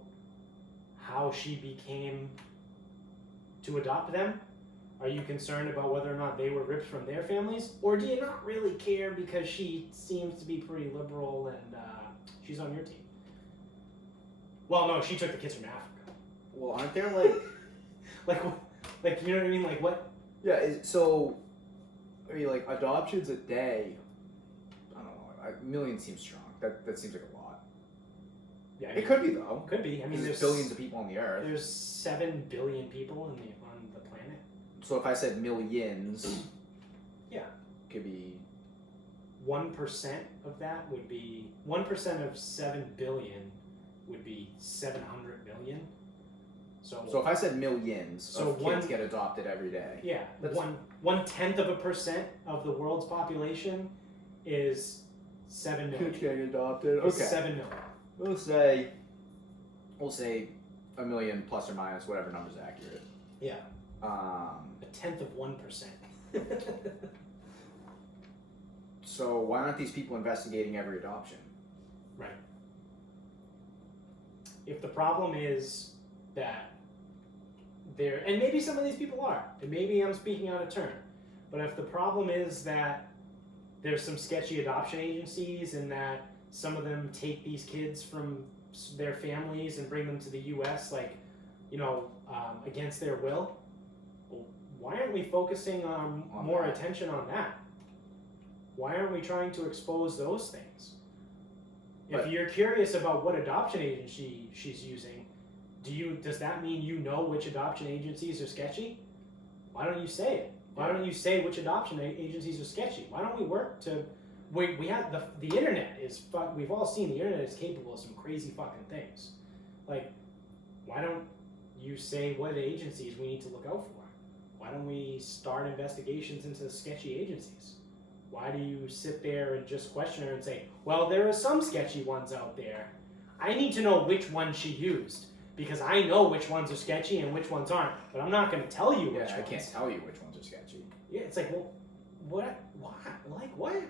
how she became to adopt them? Are you concerned about whether or not they were ripped from their families? Or do you not really care because she seems to be pretty liberal and she's on your team? Well, no, she took the kids from Africa. Well, aren't there, like... like, you know what I mean? Like, what? Yeah, so... I mean, like, adoptions a day... I don't know. A million seems strong. That seems like a lot. Yeah, it could be, though. Could be. I mean, there's billions of people on the earth. There's 7 billion people on the planet. So if I said millions... Yeah. Could be... 1% of that would be... 1% of 7 billion would be 700 million. So if I said millions of kids get adopted every day. Yeah. 1/10% of the world's population is 7 million. Kids getting adopted. Okay. 7 million. We'll say a million plus or minus whatever number's accurate. Yeah. A 1/10 of 1%. So why aren't these people investigating every adoption? Right. If the problem is that there, and maybe some of these people are, and maybe I'm speaking out of turn, but if the problem is that there's some sketchy adoption agencies and that some of them take these kids from their families and bring them to the U.S., like, against their will, well, why aren't we focusing on more attention on that? Why aren't we trying to expose those things? If you're curious about what adoption agency she's using, does that mean you know which adoption agencies are sketchy? Why don't you say it? Why don't you say which adoption agencies are sketchy? Why don't we work to... We have the internet is... We've all seen the internet is capable of some crazy fucking things. Like, why don't you say what agencies we need to look out for? Why don't we start investigations into sketchy agencies? Why do you sit there and just question her and say, well, there are some sketchy ones out there. I need to know which one she used, because I know which ones are sketchy and which ones aren't, but I'm not going to tell you which ones. I can't tell you which ones are sketchy. Yeah, it's like, well, what? Why? Like, what?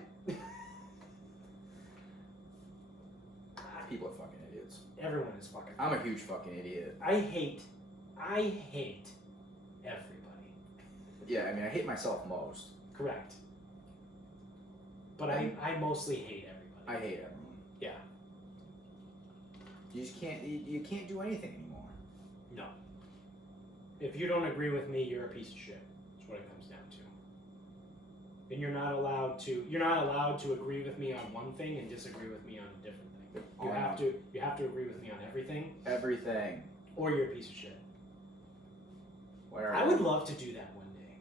People are fucking idiots. Everyone is fucking... I'm a huge fucking idiot. I hate everybody. Yeah, I mean, I hate myself most. Correct. But I mostly hate everybody. I hate everyone. Yeah. You just can't. You can't do anything anymore. No. If you don't agree with me, you're a piece of shit. That's what it comes down to. And you're not allowed to agree with me on one thing and disagree with me on a different thing. You have to agree with me on everything. Everything. Or you're a piece of shit. Where I would love to do that one day.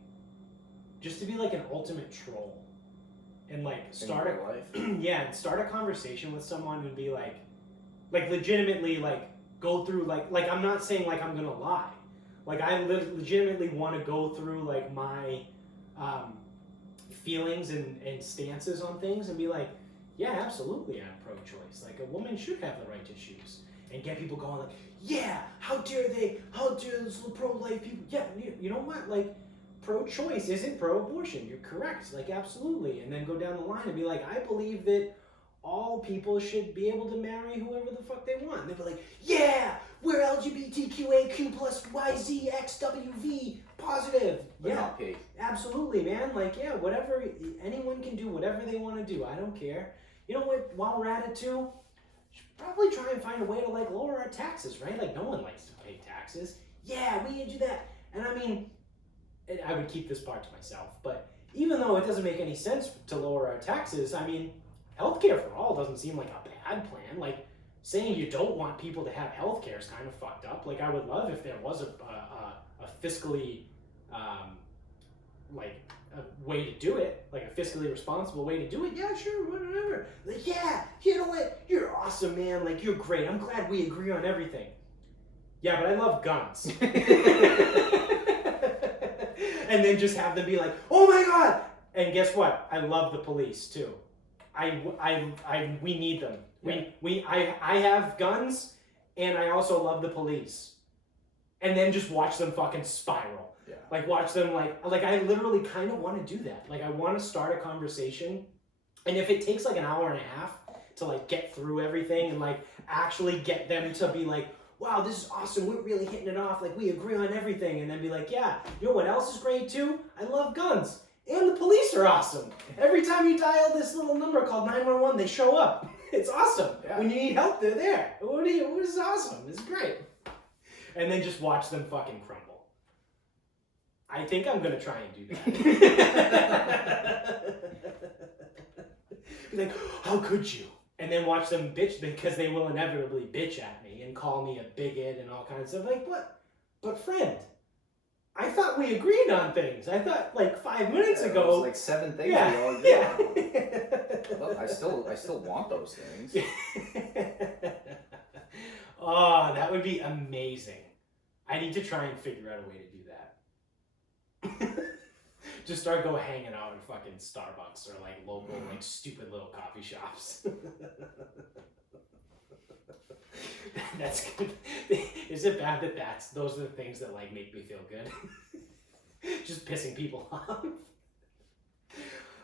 Just to be like an ultimate troll. and like In start real life. and start a conversation with someone and be like legitimately like go through like I'm not saying like I'm gonna lie, like I legitimately want to go through like my feelings and stances on things and be like, yeah, absolutely, I'm pro-choice. Like a woman should have the right to choose, and get people going like, yeah, how dare those pro-life people? Yeah, you know what? Like, pro-choice isn't pro-abortion. You're correct. Like, absolutely. And then go down the line and be like, I believe that all people should be able to marry whoever the fuck they want. And they'll be like, yeah, we're LGBTQAQ plus YZXWV positive. But yeah, not P. absolutely, man. Like, yeah, whatever. Anyone can do whatever they want to do. I don't care. You know what? While we're at it too, should probably try and find a way to like lower our taxes, right? Like no one likes to pay taxes. Yeah, we can do that. And I mean, I would keep this part to myself, but even though it doesn't make any sense to lower our taxes, I mean, healthcare for all doesn't seem like a bad plan. Like saying you don't want people to have healthcare is kind of fucked up. Like I would love if there was a fiscally like a way to do it, like a fiscally responsible way to do it. Yeah, sure, whatever. Like, yeah, you know what? You're awesome, man. Like, you're great. I'm glad we agree on everything. Yeah, but I love guns. And then just have them be like, oh my God. And guess what? I love the police too. We need them. Yeah. I have guns, and I also love the police. And then just watch them fucking spiral. Yeah. Like watch them like I literally kind of want to do that. Like I want to start a conversation, and if it takes like an hour and a half to like get through everything and like actually get them to be like, wow, this is awesome, we're really hitting it off, like we agree on everything, and then be like, yeah, you know what else is great too? I love guns. And the police are awesome. Every time you dial this little number called 911, they show up. It's awesome. Yeah. When you need help, they're there. What is awesome? It's great. And then just watch them fucking crumble. I think I'm gonna try and do that. Be like, how could you? And then watch them bitch because they will inevitably bitch at me and call me a bigot and all kinds of stuff. Like, what? But friend, I thought we agreed on things. I thought like 5 minutes ago. It was like 7 things we all agreed on. Look, I still want those things. Oh, that would be amazing. I need to try and figure out a way to do that. Just start hanging out in fucking Starbucks or like local like stupid little coffee shops. That's good. Is it bad that those are the things that like make me feel good? Just pissing people off.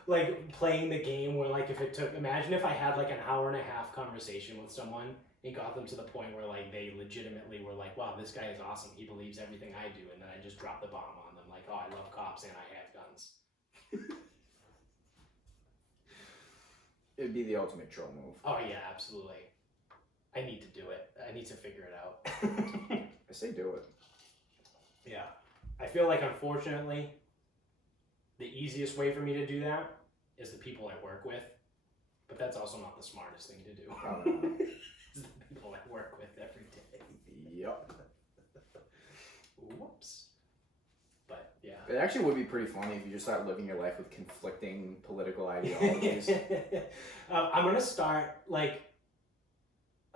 Like playing the game where like imagine if I had like an hour and a half conversation with someone and got them to the point where like they legitimately were like, wow, this guy is awesome, he believes everything I do, and then I just dropped the bomb on them like, oh, I love cops and I have guns. It'd be the ultimate troll move. Oh yeah, absolutely. I need to do it. I need to figure it out. I say do it. Yeah. I feel like unfortunately the easiest way for me to do that is the people I work with. But that's also not the smartest thing to do. Probably not. It's the people I work with every day. Yep. Whoops. But yeah. It actually would be pretty funny if you just start living your life with conflicting political ideologies. I'm gonna start like,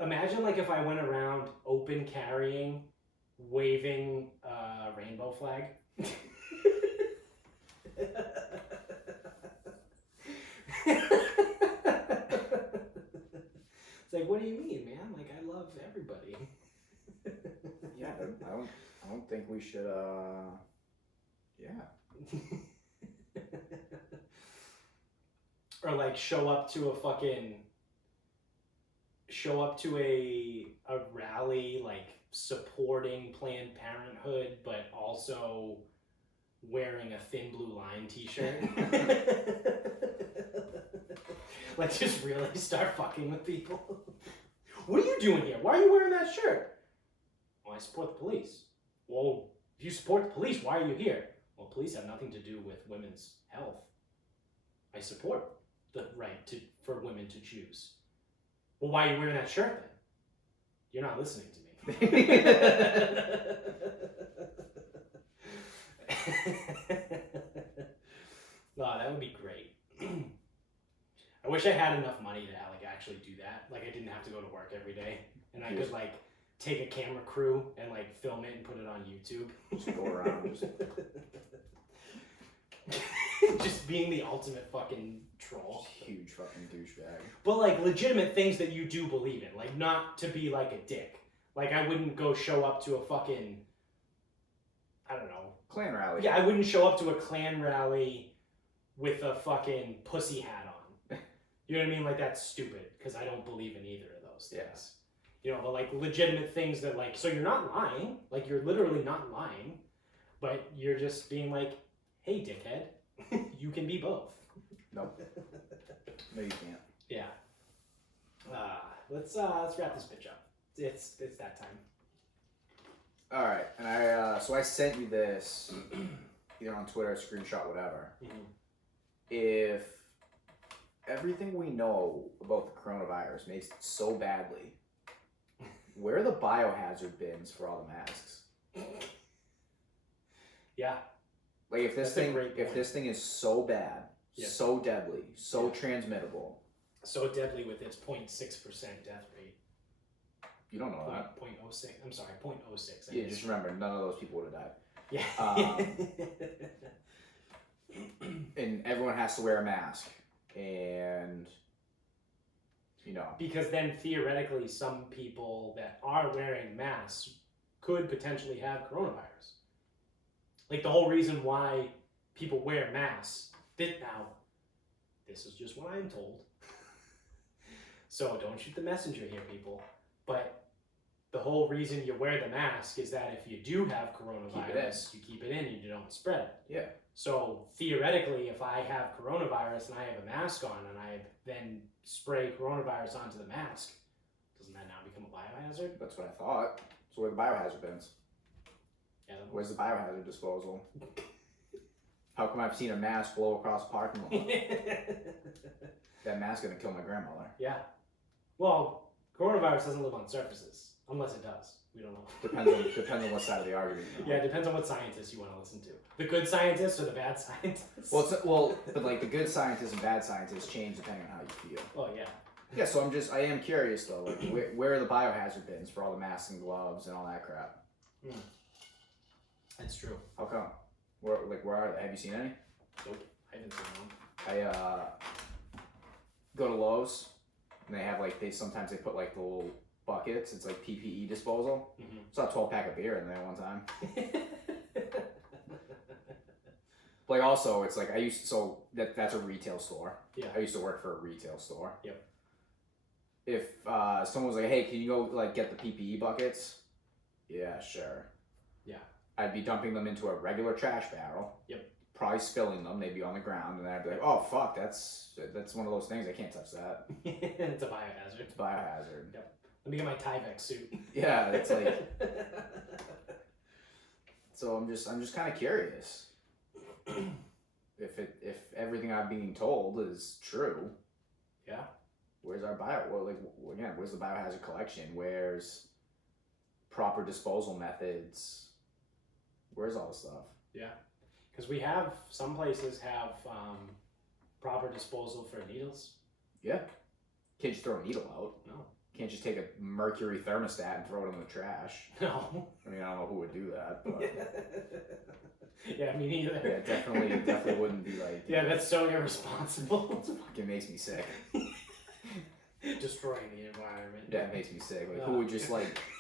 imagine like if I went around open carrying, waving a rainbow flag. It's like, what do you mean, man? Like, I love everybody. Yeah, I don't think we should. Yeah. Or like show up to a rally like supporting Planned Parenthood, but also wearing a Thin Blue Line t-shirt. Like just really start fucking with people. What are you doing here? Why are you wearing that shirt? Well, I support the police. Well, if you support the police, why are you here? Well, police have nothing to do with women's health. I support the right for women to choose. Well, why are you wearing that shirt then? You're not listening to me. Oh, that would be great. I had enough money to like actually do that. Like I didn't have to go to work every day, and I could like take a camera crew and like film it and put it on YouTube. Just go around. Just being the ultimate fucking troll. Huge fucking douchebag. But like legitimate things that you do believe in. Like not to be like a dick. Like I wouldn't go show up to a fucking, I don't know. Clan rally. Yeah, I wouldn't show up to a clan rally with a fucking pussy hat on. You know what I mean? Like that's stupid because I don't believe in either of those things. Yeah. You know, but like legitimate things that like, so you're not lying. Like you're literally not lying, but you're just being like, hey, dickhead, you can be both. Nope. No, you can't. Yeah. Let's wrap this bitch up. It's that time. All right, and I sent you this either on Twitter, screenshot, whatever. Mm-hmm. If everything we know about the coronavirus makes it so badly, where are the biohazard bins for all the masks? Yeah. Like if this thing is so bad, Yeah. so deadly, so transmittable, So deadly with its 0.6% death rate. you don't know that. 0.06. I'm sorry, 0.06. Yeah, just remember, none of those people would have died. Yeah. And everyone has to wear a mask, and you know, Because then theoretically, some people that are wearing masks could potentially have coronavirus. Like the whole reason why people wear masks. This is just what I'm told. So don't shoot the messenger here, people. But the whole reason you wear the mask is that if you do have coronavirus, you keep it in and you don't spread it. yeah. So theoretically, if I have coronavirus and I have a mask on and I then spray coronavirus onto the mask, doesn't that now become a biohazard? That's what I thought. So where are the biohazard bins? Yeah, Where's the biohazard disposal? How come I've seen a mask blow across the parking lot? That mask's gonna kill my grandmother. Yeah. Well, coronavirus doesn't live on surfaces, unless it does. We don't know. Depends on what side of the argument you're on. Yeah, it depends on what scientists you want to listen to. The good scientists or the bad scientists? But like the good scientists and bad scientists change depending on how you feel. Oh, yeah. Yeah, so I am curious though, like where are the biohazard bins for all the masks and gloves and all that crap? That's true. How come? Where are they? Have you seen any? Nope. I haven't seen one. I go to Lowe's and they have sometimes they put like the little buckets. It's like PPE disposal. Mm-hmm. Saw a 12-pack of beer in there one time. Like also, it's like that's a retail store. Yeah. I used to work for a retail store. Yep. If someone was like, "Hey, can you go like get the PPE buckets?" Yeah, sure. Yeah. I'd be dumping them into a regular trash barrel. Yep. Probably spilling them. They'd be on the ground, and then I'd be like, "Oh fuck, that's one of those things. I can't touch that. It's a biohazard. It's biohazard." Yep. Let me get my Tyvek suit. Yeah, it's like. So I'm just kind of curious. If everything I'm being told is true, Yeah. where's our where's the biohazard collection? Where's proper disposal methods? Where's all the stuff? Yeah. Because we have, some places have proper disposal for needles. Yeah. Can't just throw a needle out. No. Can't just take a mercury thermostat and throw it in the trash. No. I mean, I don't know who would do that, but Yeah, me neither. yeah, definitely wouldn't be like. Yeah, that's so irresponsible. It fucking makes me sick. Destroying the environment. Yeah, it makes me sick. Like,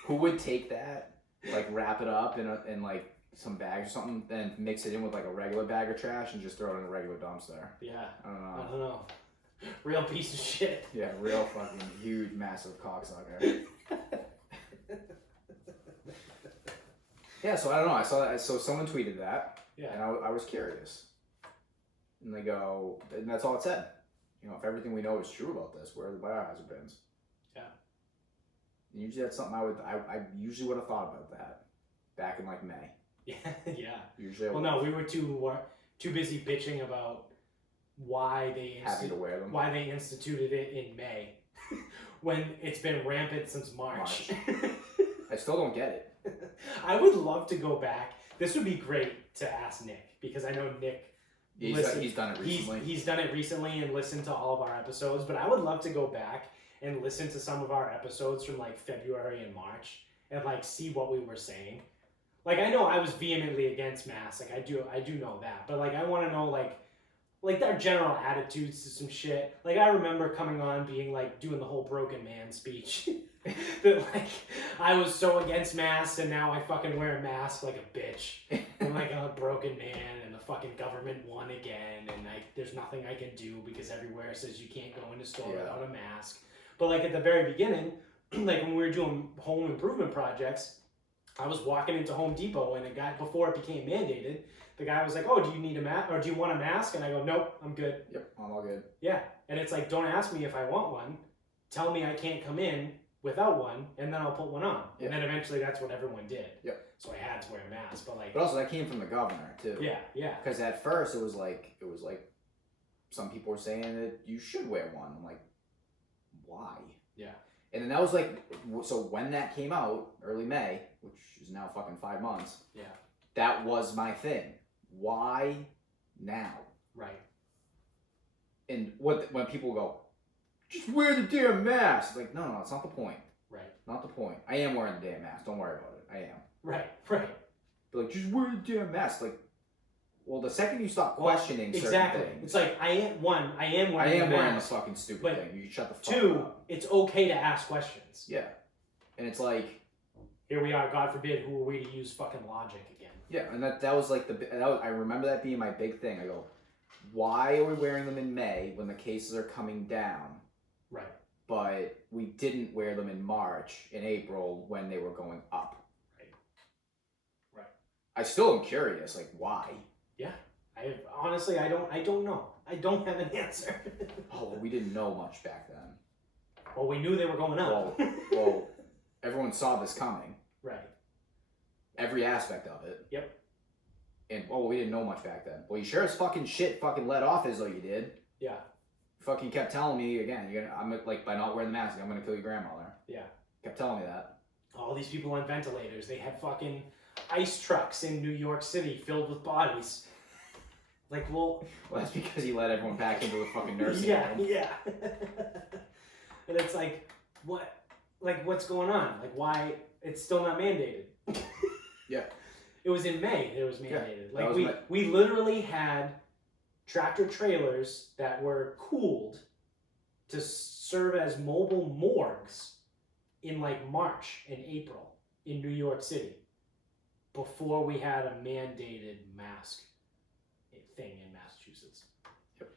who would take that, like, wrap it up in like some bags or something, then mix it in with like a regular bag of trash and just throw it in a regular dumpster? Yeah. I don't know. I don't know. Real piece of shit. Yeah, real fucking huge, massive cocksucker. Yeah, so I don't know. I saw that. So someone tweeted that, Yeah. and I was curious. And they go, and that's all it said. You know, if everything we know is true about this, where are the biohazard bins? Yeah. And usually that's something I usually would have thought about that back in like May. Yeah. Yeah. Usually. Well, no, we were too busy bitching about why they Happy to wear them. why they instituted it in May, when it's been rampant since March. I still don't get it. I would love to go back. This would be great to ask Nick, because I know Nick He's done it recently. He's done it recently and listened to all of our episodes. But I would love to go back and listen to some of our episodes from like February and March and like see what we were saying. Like I know I was vehemently against masks. Like I do know that. But like I want to know like our general attitudes to some shit. Like I remember coming on being like doing the whole broken man speech. That like I was so against masks and now I fucking wear a mask like a bitch. I'm like a broken man and the fucking government won again and like there's nothing I can do because everywhere says you can't go in a store without a mask. But like at the very beginning, like when we were doing home improvement projects, I was walking into Home Depot and a guy, before it became mandated, the guy was like, "Oh, do you need a mask or do you want a mask?" And I go, "Nope, I'm good." Yep, I'm all good. Yeah, and it's like, don't ask me if I want one. Tell me I can't come in without one, and then I'll put one on. Yep. And then eventually that's what everyone did. Yep. So I had to wear a mask, but like. But also that came from the governor too. Yeah, yeah. Because at first it was like some people were saying that you should wear one. I'm like, why? Yeah. And then that was like, so when that came out, early May, which is now fucking 5 months. Yeah. That was my thing. Why now? Right. And when people go, just wear the damn mask. It's like, no, that's not the point. Right. Not the point. I am wearing the damn mask. Don't worry about it. I am. Right. Right. But like, just wear the damn mask. Like, well, the second you stop questioning certain things. It's like I am wearing a the mask, fucking stupid but thing. You can shut the fuck two, up. it's okay to ask questions. Yeah. And it's like, here we are, God forbid, who are we to use fucking logic again? yeah, and that was like I remember that being my big thing. I go, why are we wearing them in May when the cases are coming down? Right. But we didn't wear them in March, in April, when they were going up. Right. Right. I still am curious, like, why? Yeah. Honestly, I don't know. I don't have an answer. Oh, well, we didn't know much back then. Well, we knew they were going up. Well, everyone saw this coming. Right. Every aspect of it. Yep. And, we didn't know much back then. Well, you sure as fucking shit fucking let off as though you did. Yeah. Fucking kept telling me, again, I'm like, by not wearing the mask, I'm gonna kill your grandmother. Yeah. Kept telling me that. All these people on ventilators, they had fucking ice trucks in New York City filled with bodies. Like, well, that's because he let everyone back into the fucking nursing home. Yeah. And it's like, what's going on? Like, why it's still not mandated? Yeah. It was in May it was mandated. Yeah, like we literally had tractor trailers that were cooled to serve as mobile morgues in like March and April in New York City before we had a mandated mask thing in Massachusetts. Yep.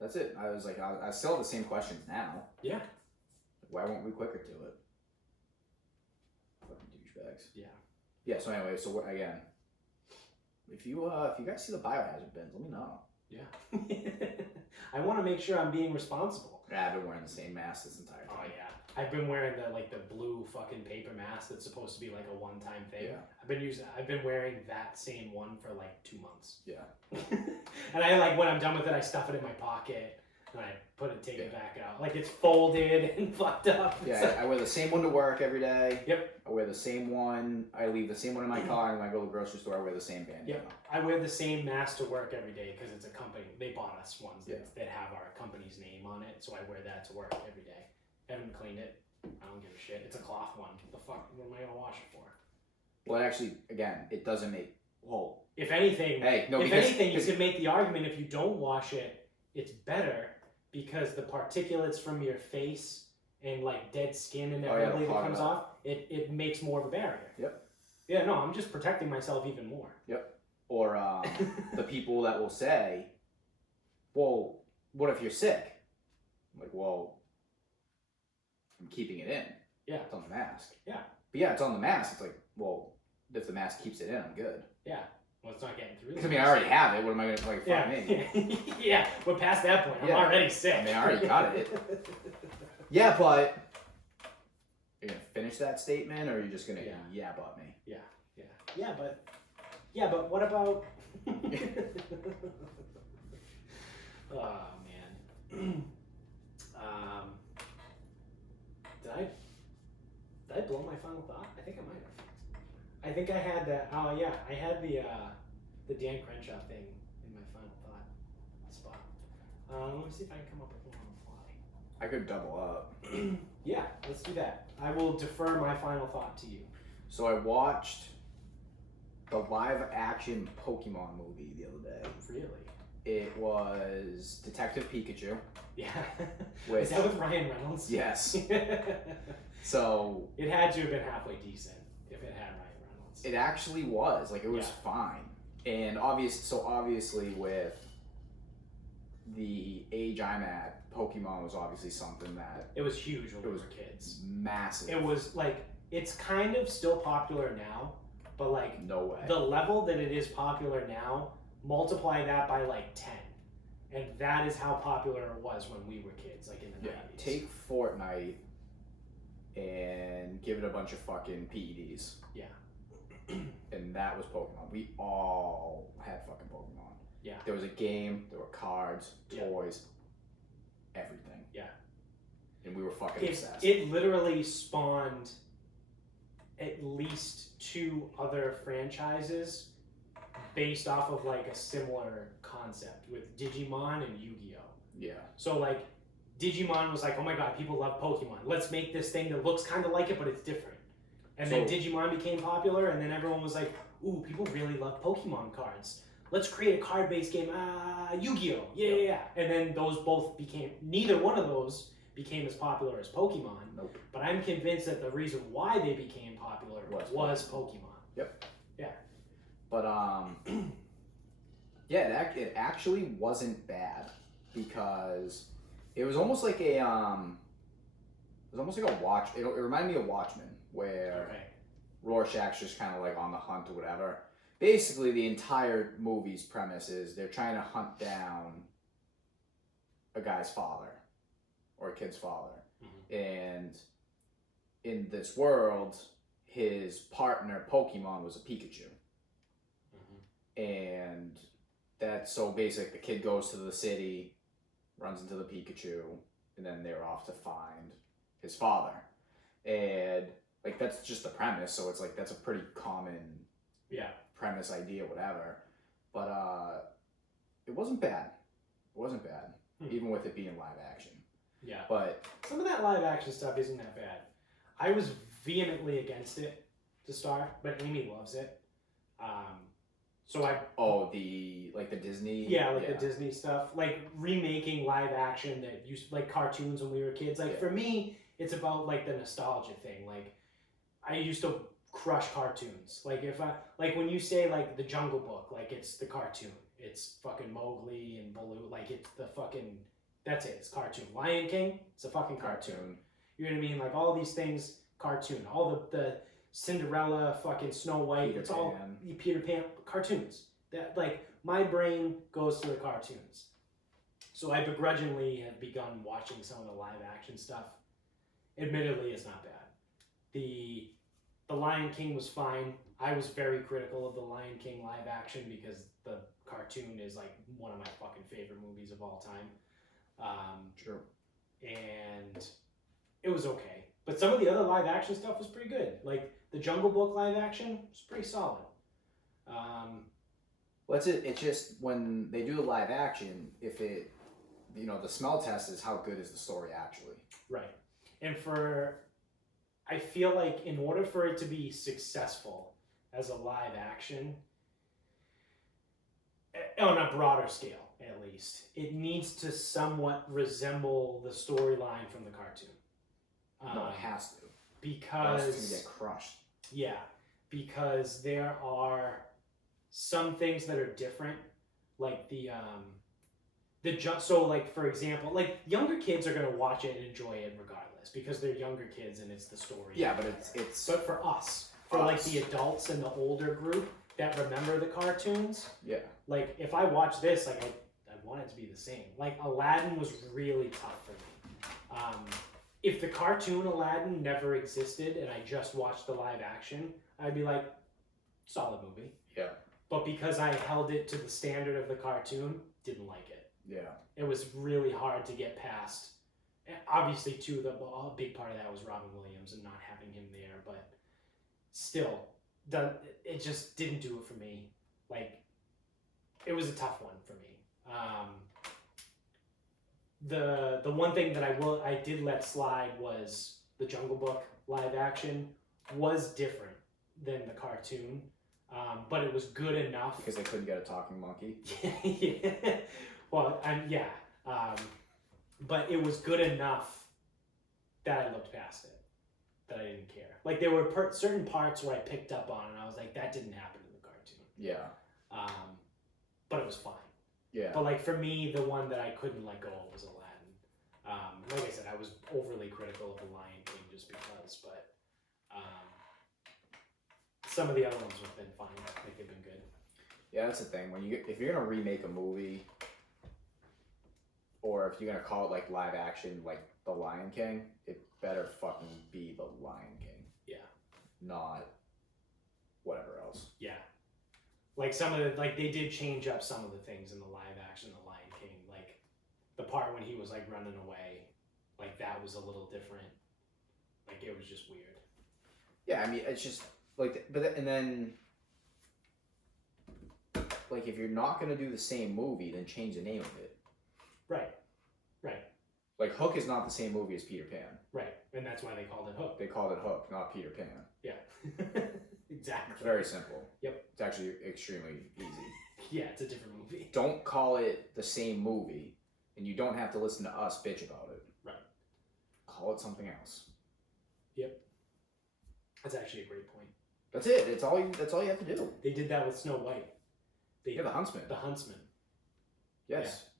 That's it. I was like, I still have the same questions now. Yeah. Why weren't we quicker to it? Fucking douchebags. Yeah. Yeah. So anyway, again, if you guys see the biohazard bins, let me know. Yeah. I want to make sure I'm being responsible. Yeah, I've been wearing the same mask this entire time. Oh yeah. I've been wearing the blue fucking paper mask that's supposed to be like a one-time thing. Yeah. I've been wearing that same one for like 2 months. Yeah. And I like when I'm done with it, I stuff it in my pocket and I take it back out. Like it's folded and fucked up. Yeah, I wear the same one to work every day. Yep. I wear the same one. I leave the same one in my car, and when I go to the grocery store, I wear the same band. Yep. I wear the same mask to work every day because it's a company. They bought us ones that have our company's name on it, so I wear that to work every day. Haven't cleaned it. I don't give a shit. It's a cloth one. What the fuck? What am I gonna wash it for? Well, actually, again, it doesn't make whole. If anything, you could make the argument if you don't wash it, it's better because the particulates from your face and like dead skin and everything that comes off, it makes more of a barrier. Yep. Yeah, no, I'm just protecting myself even more. Yep. Or the people that will say, well, what if you're sick? I'm like, well, I'm keeping it in. Yeah. It's on the mask. Yeah. But yeah, it's on the mask. It's like, well, if the mask keeps it in, I'm good. Yeah. Well, it's not getting through. I mean, I already have it. What am I going to like? Me? Yeah. We're past that point. I'm already sick. I mean, I already got it. Yeah, but you're gonna finish that statement, or are you just gonna about me? Yeah, but what about? Oh man. Did I blow my final thought? I think I might have. I think I had that. Oh yeah, I had the Dan Crenshaw thing in my final Let me see if I can come up with one on the fly. I could double up. Yeah, let's do that. I will defer my final thought to you. So I watched the live action Pokemon movie the other day. Really? It was Detective Pikachu. Yeah. Which, is that with Ryan Reynolds? Yes. So it had to have been halfway decent if it had Ryan Reynolds. it actually was. Like, it was fine. And obviously with the age I'm at, Pokemon was obviously something that it was huge when we were kids. Massive. It was like, it's kind of still popular now, but like no way. The level that it is popular now, multiply that by like 10. And that is how popular it was when we were kids, like in the 90s. Take Fortnite and give it a bunch of fucking PEDs. Yeah. And that was Pokemon. We all had fucking Pokemon. Yeah. There was a game, there were cards, toys, everything. Yeah. And we were fucking obsessed. It literally spawned at least 2 other franchises based off of like a similar concept with Digimon and Yu-Gi-Oh! Yeah. So like Digimon was like, oh my god, people love Pokemon. Let's make this thing that looks kind of like it, but it's different. And then Digimon became popular, and then everyone was like, ooh, people really love Pokemon cards. Let's create a card-based game, Yu-Gi-Oh! Yeah. And then those both became, neither one of those became as popular as Pokemon. Nope. But I'm convinced that the reason why they became popular was Pokemon. Yep. Yeah. But yeah, it actually wasn't bad because it was almost like a watch. It reminded me of Watchmen, where Rorschach's just kind of like on the hunt or whatever. Basically, the entire movie's premise is they're trying to hunt down a guy's father or a kid's father, and in this world, his partner Pokemon was a Pikachu. And that's so basic. The kid goes to the city, runs into the Pikachu, and then they're off to find his father. And like, that's just the premise. So it's like, that's a pretty common premise, idea, whatever. But it wasn't bad. It wasn't bad, even with it being live action. Yeah. But some of that live action stuff isn't that bad. I was vehemently against it to start, but Amy loves it. So the Disney, the Disney stuff, like remaking live action that used like cartoons when we were kids. Like for me, it's about like the nostalgia thing. Like I used to crush cartoons. Like if I when you say like the Jungle Book, like it's the cartoon. It's fucking Mowgli and Baloo. Like it's the fucking, that's it. It's cartoon. Lion King, it's a fucking cartoon. You know what I mean? Like all these things, cartoon. All the Cinderella, fucking Snow White, it's all Peter Pan cartoons. That like my brain goes to the cartoons. So I begrudgingly have begun watching some of the live action stuff. Admittedly, it's not bad. The Lion King was fine. I was very critical of the Lion King live action because the cartoon is like one of my fucking favorite movies of all time. Sure. And it was okay. But some of the other live action stuff was pretty good. Like the Jungle Book live action was pretty solid. It's just when they do the live action, if it, the smell test is how good is the story actually. Right. And I feel like in order for it to be successful as a live action, on a broader scale at least, it needs to somewhat resemble the storyline from the cartoon. No, it has to. Because it's going to get crushed. Yeah, because there are some things that are different, like so like for example, like younger kids are going to watch it and enjoy it regardless because they're younger kids and it's the story. Yeah, but it's but for us, like the adults and the older group that remember the cartoons. Yeah. Like if I watch this, like I want it to be the same. Like Aladdin was really tough for me. If the cartoon Aladdin never existed and I just watched the live action, I'd be like, solid movie. Yeah. But because I held it to the standard of the cartoon, didn't like it. Yeah. It was really hard to get past. Obviously, too, a big part of that was Robin Williams and not having him there, but still, it just didn't do it for me. Like, it was a tough one for me. the one thing that I did let slide was the Jungle Book live action was different than the cartoon, but it was good enough Because they couldn't get a talking monkey. yeah. Well, but it was good enough that I looked past it, that I didn't care. Like there were certain parts where I picked up on, and I was like, that didn't happen in the cartoon. Yeah. But it was fine. Yeah. But like for me, the one that I couldn't let go of was Aladdin. Like I said, I was overly critical of the Lion King just because, but some of the other ones have been fine. Like they've been good. Yeah, that's the thing. If you're gonna remake a movie, or if you're gonna call it like live action, like The Lion King, it better fucking be The Lion King. Yeah. Not whatever else. Yeah. Like they did change up some of the things in the live action The Lion King. Like the part when he was like running away, like that was a little different. Like it was just weird. Yeah, I mean it's just like, and then like if you're not gonna do the same movie, then change the name of it. Right. Right. Like Hook is not the same movie as Peter Pan. Right, and that's why they called it Hook. They called it Hook, not Peter Pan. Yeah. Exactly. It's very simple. Yep. It's actually extremely easy. Yeah, it's a different movie. Don't call it the same movie, and you don't have to listen to us bitch about it. Right. Call it something else. Yep. That's actually a great point. That's it. That's all you have to do. They did that with Snow White. Yeah, the Huntsman. The Huntsman. Yes. Yeah.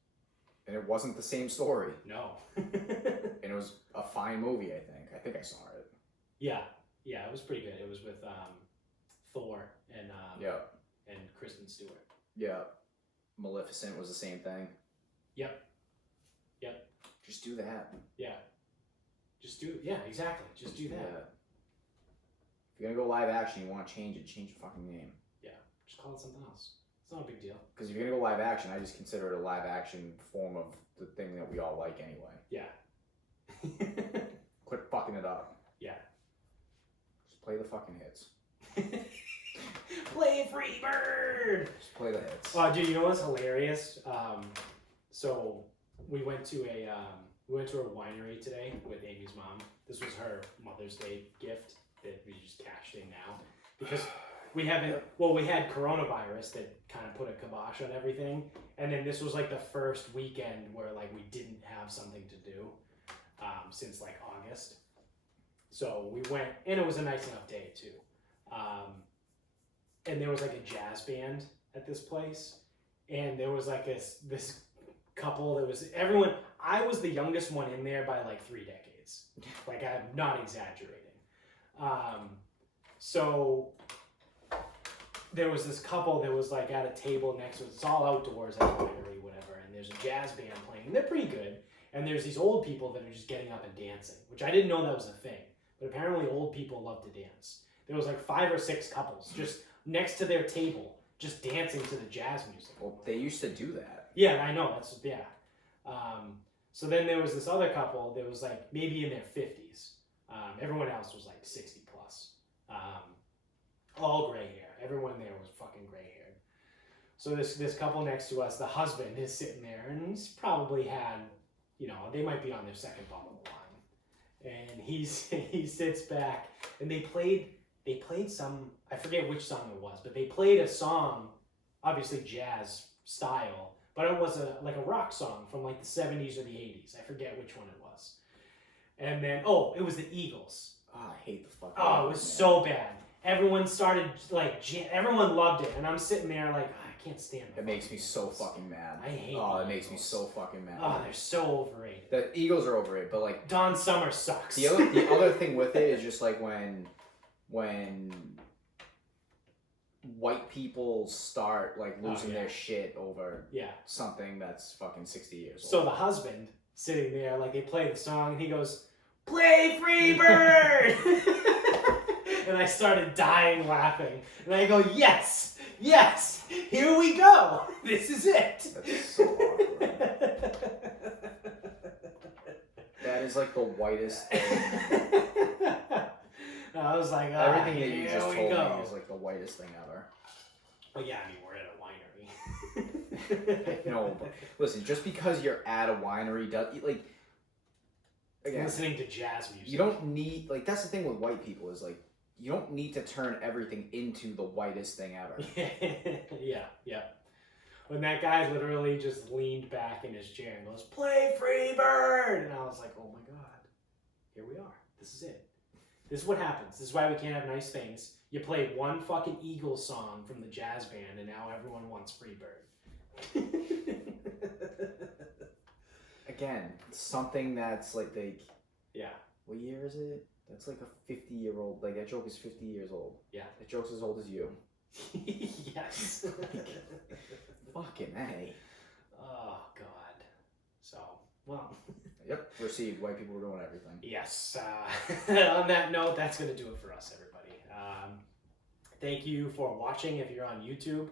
And it wasn't the same story. No. And it was a fine movie, I think. I think I saw it. Yeah. Yeah, it was pretty good. It was with Thor and and Kristen Stewart. Yeah. Maleficent was the same thing. Yep. Yep. Just do that. Yeah. Yeah, exactly. Just do that. Yeah. If you're gonna go live action, you want to change it, change your fucking name. Yeah. Just call it something else. It's not a big deal. Because if you're gonna go live action, I just consider it a live action form of the thing that we all like anyway. Yeah. Quit fucking it up. Yeah. Just play the fucking hits. Play Free Bird! Just play the hits. Oh, dude, you know what's hilarious? So we went to a winery today with Amy's mom. This was her Mother's Day gift that we just cashed in now because we haven't. Well, we had coronavirus that kind of put a kibosh on everything, and then this was like the first weekend where like we didn't have something to do since like August. So we went, and it was a nice enough day too. And there was like a jazz band at this place, and there was like this couple that was everyone. I was the youngest one in there by like 3 decades. Like I'm not exaggerating. So there was this couple that was like at a table next to it. It's all outdoors at the winery, whatever. And there's a jazz band playing. And they're pretty good. And there's these old people that are just getting up and dancing, which I didn't know that was a thing. But apparently old people love to dance. There was like 5 or 6 couples just next to their table, just dancing to the jazz music. Well, they used to do that. Yeah, I know. So then there was this other couple that was like maybe in their 50s. Everyone else was like 60 plus. All gray hair. Everyone there was fucking gray haired. So this couple next to us, the husband is sitting there, and he's probably had, they might be on their second bottle of wine. And he sits back, and they played some, I forget which song it was, but they played a song, obviously jazz style, but it was a rock song from like the 70s or the 80s. I forget which one it was. And then, it was the Eagles. Oh, I hate the fucking Oh, it was so bad. Everyone started everyone loved it, and I'm sitting there like, I can't stand it. It makes me so fucking mad. I hate it makes me so fucking mad. Oh, they're so overrated. The Eagles are overrated, but like Don Summer sucks. The other thing with it is just like when white people start like losing their shit over something that's fucking 60 years old. So the husband sitting there, like they play the song, and he goes, "Play Free Bird!" And I started dying laughing. And I go, yes, here we go. This is it. That's so awkward. That is like the whitest thing. I was like, everything that you just told me is like the whitest thing ever. Well, yeah, I mean, we're at a winery. No, but listen, just because you're at a winery, like, again, listening to jazz music. you don't need, like, that's the thing with white people is, like, you don't need to turn everything into the whitest thing ever. Yeah. When that guy literally just leaned back in his chair and goes, "Play Freebird!" And I was like, oh my god, here we are. This is it. This is what happens. This is why we can't have nice things. You played one fucking Eagles song from the jazz band and now everyone wants Freebird. Again, something that's like yeah. What year is it? That's like a 50-year-old, like that joke is 50 years old. Yeah. That joke's as old as you. Yes. Fucking A. Oh god. So, well. Yep, received. White people were doing everything. Yes. On that note, that's going to do it for us, everybody. Thank you for watching if you're on YouTube.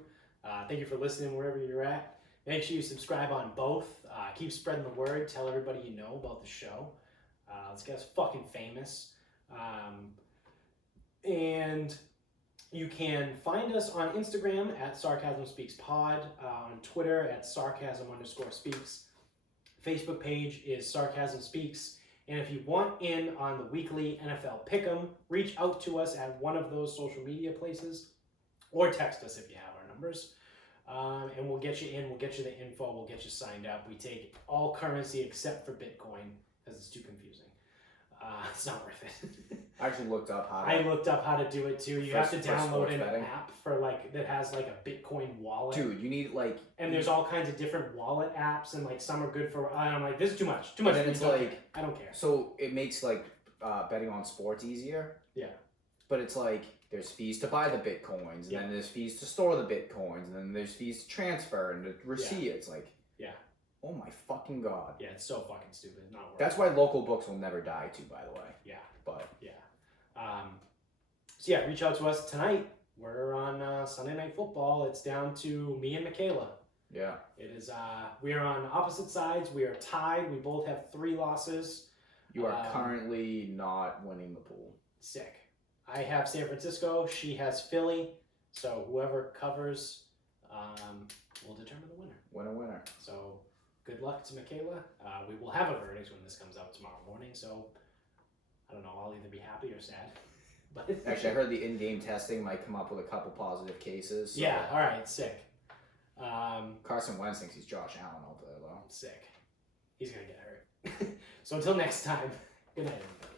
Thank you for listening wherever you're at. Make sure you subscribe on both. Keep spreading the word. Tell everybody you know about the show. Let's get us fucking famous. And you can find us on Instagram at Sarcasm Speaks Pod, on Twitter at Sarcasm_speaks. Facebook page is Sarcasm Speaks. And if you want in on the weekly NFL Pick'em, reach out to us at one of those social media places or text us if you have our numbers. And we'll get you in, we'll get you the info, we'll get you signed up. We take all currency except for Bitcoin because it's too confusing. It's not worth it. I actually looked up how to... I looked up how to do it too. You have to download sports an betting. app for like that has like a Bitcoin wallet. Dude, you need like... And there's all kinds of different wallet apps, and like some are good for. I'm like, this is too much. Too much. And then it's like... I don't care. So it makes like betting on sports easier. Yeah. But it's like there's fees to buy the Bitcoins, and then there's fees to store the Bitcoins, and then there's fees to transfer and to receive. It's like... Yeah. Oh my fucking god. Yeah, it's so fucking stupid. Not worth That's why local books will never die too, by the way. Yeah. But... Yeah. So yeah, reach out to us tonight. We're on Sunday Night Football. It's down to me and Michaela. Yeah. It is. We are on opposite sides. We are tied. We both have 3 losses. You are currently not winning the pool. Sick. I have San Francisco. She has Philly. So whoever covers will determine the winner. Winner. So good luck to Michaela. We will have a verdict when this comes out tomorrow morning. So I don't know. I'll either be happy or sad. But Actually, I heard the in-game testing might come up with a couple positive cases. So yeah. All right. Sick. Carson Wentz thinks he's Josh Allen out there, though. Sick. He's gonna get hurt. So until next time. Good night, everybody.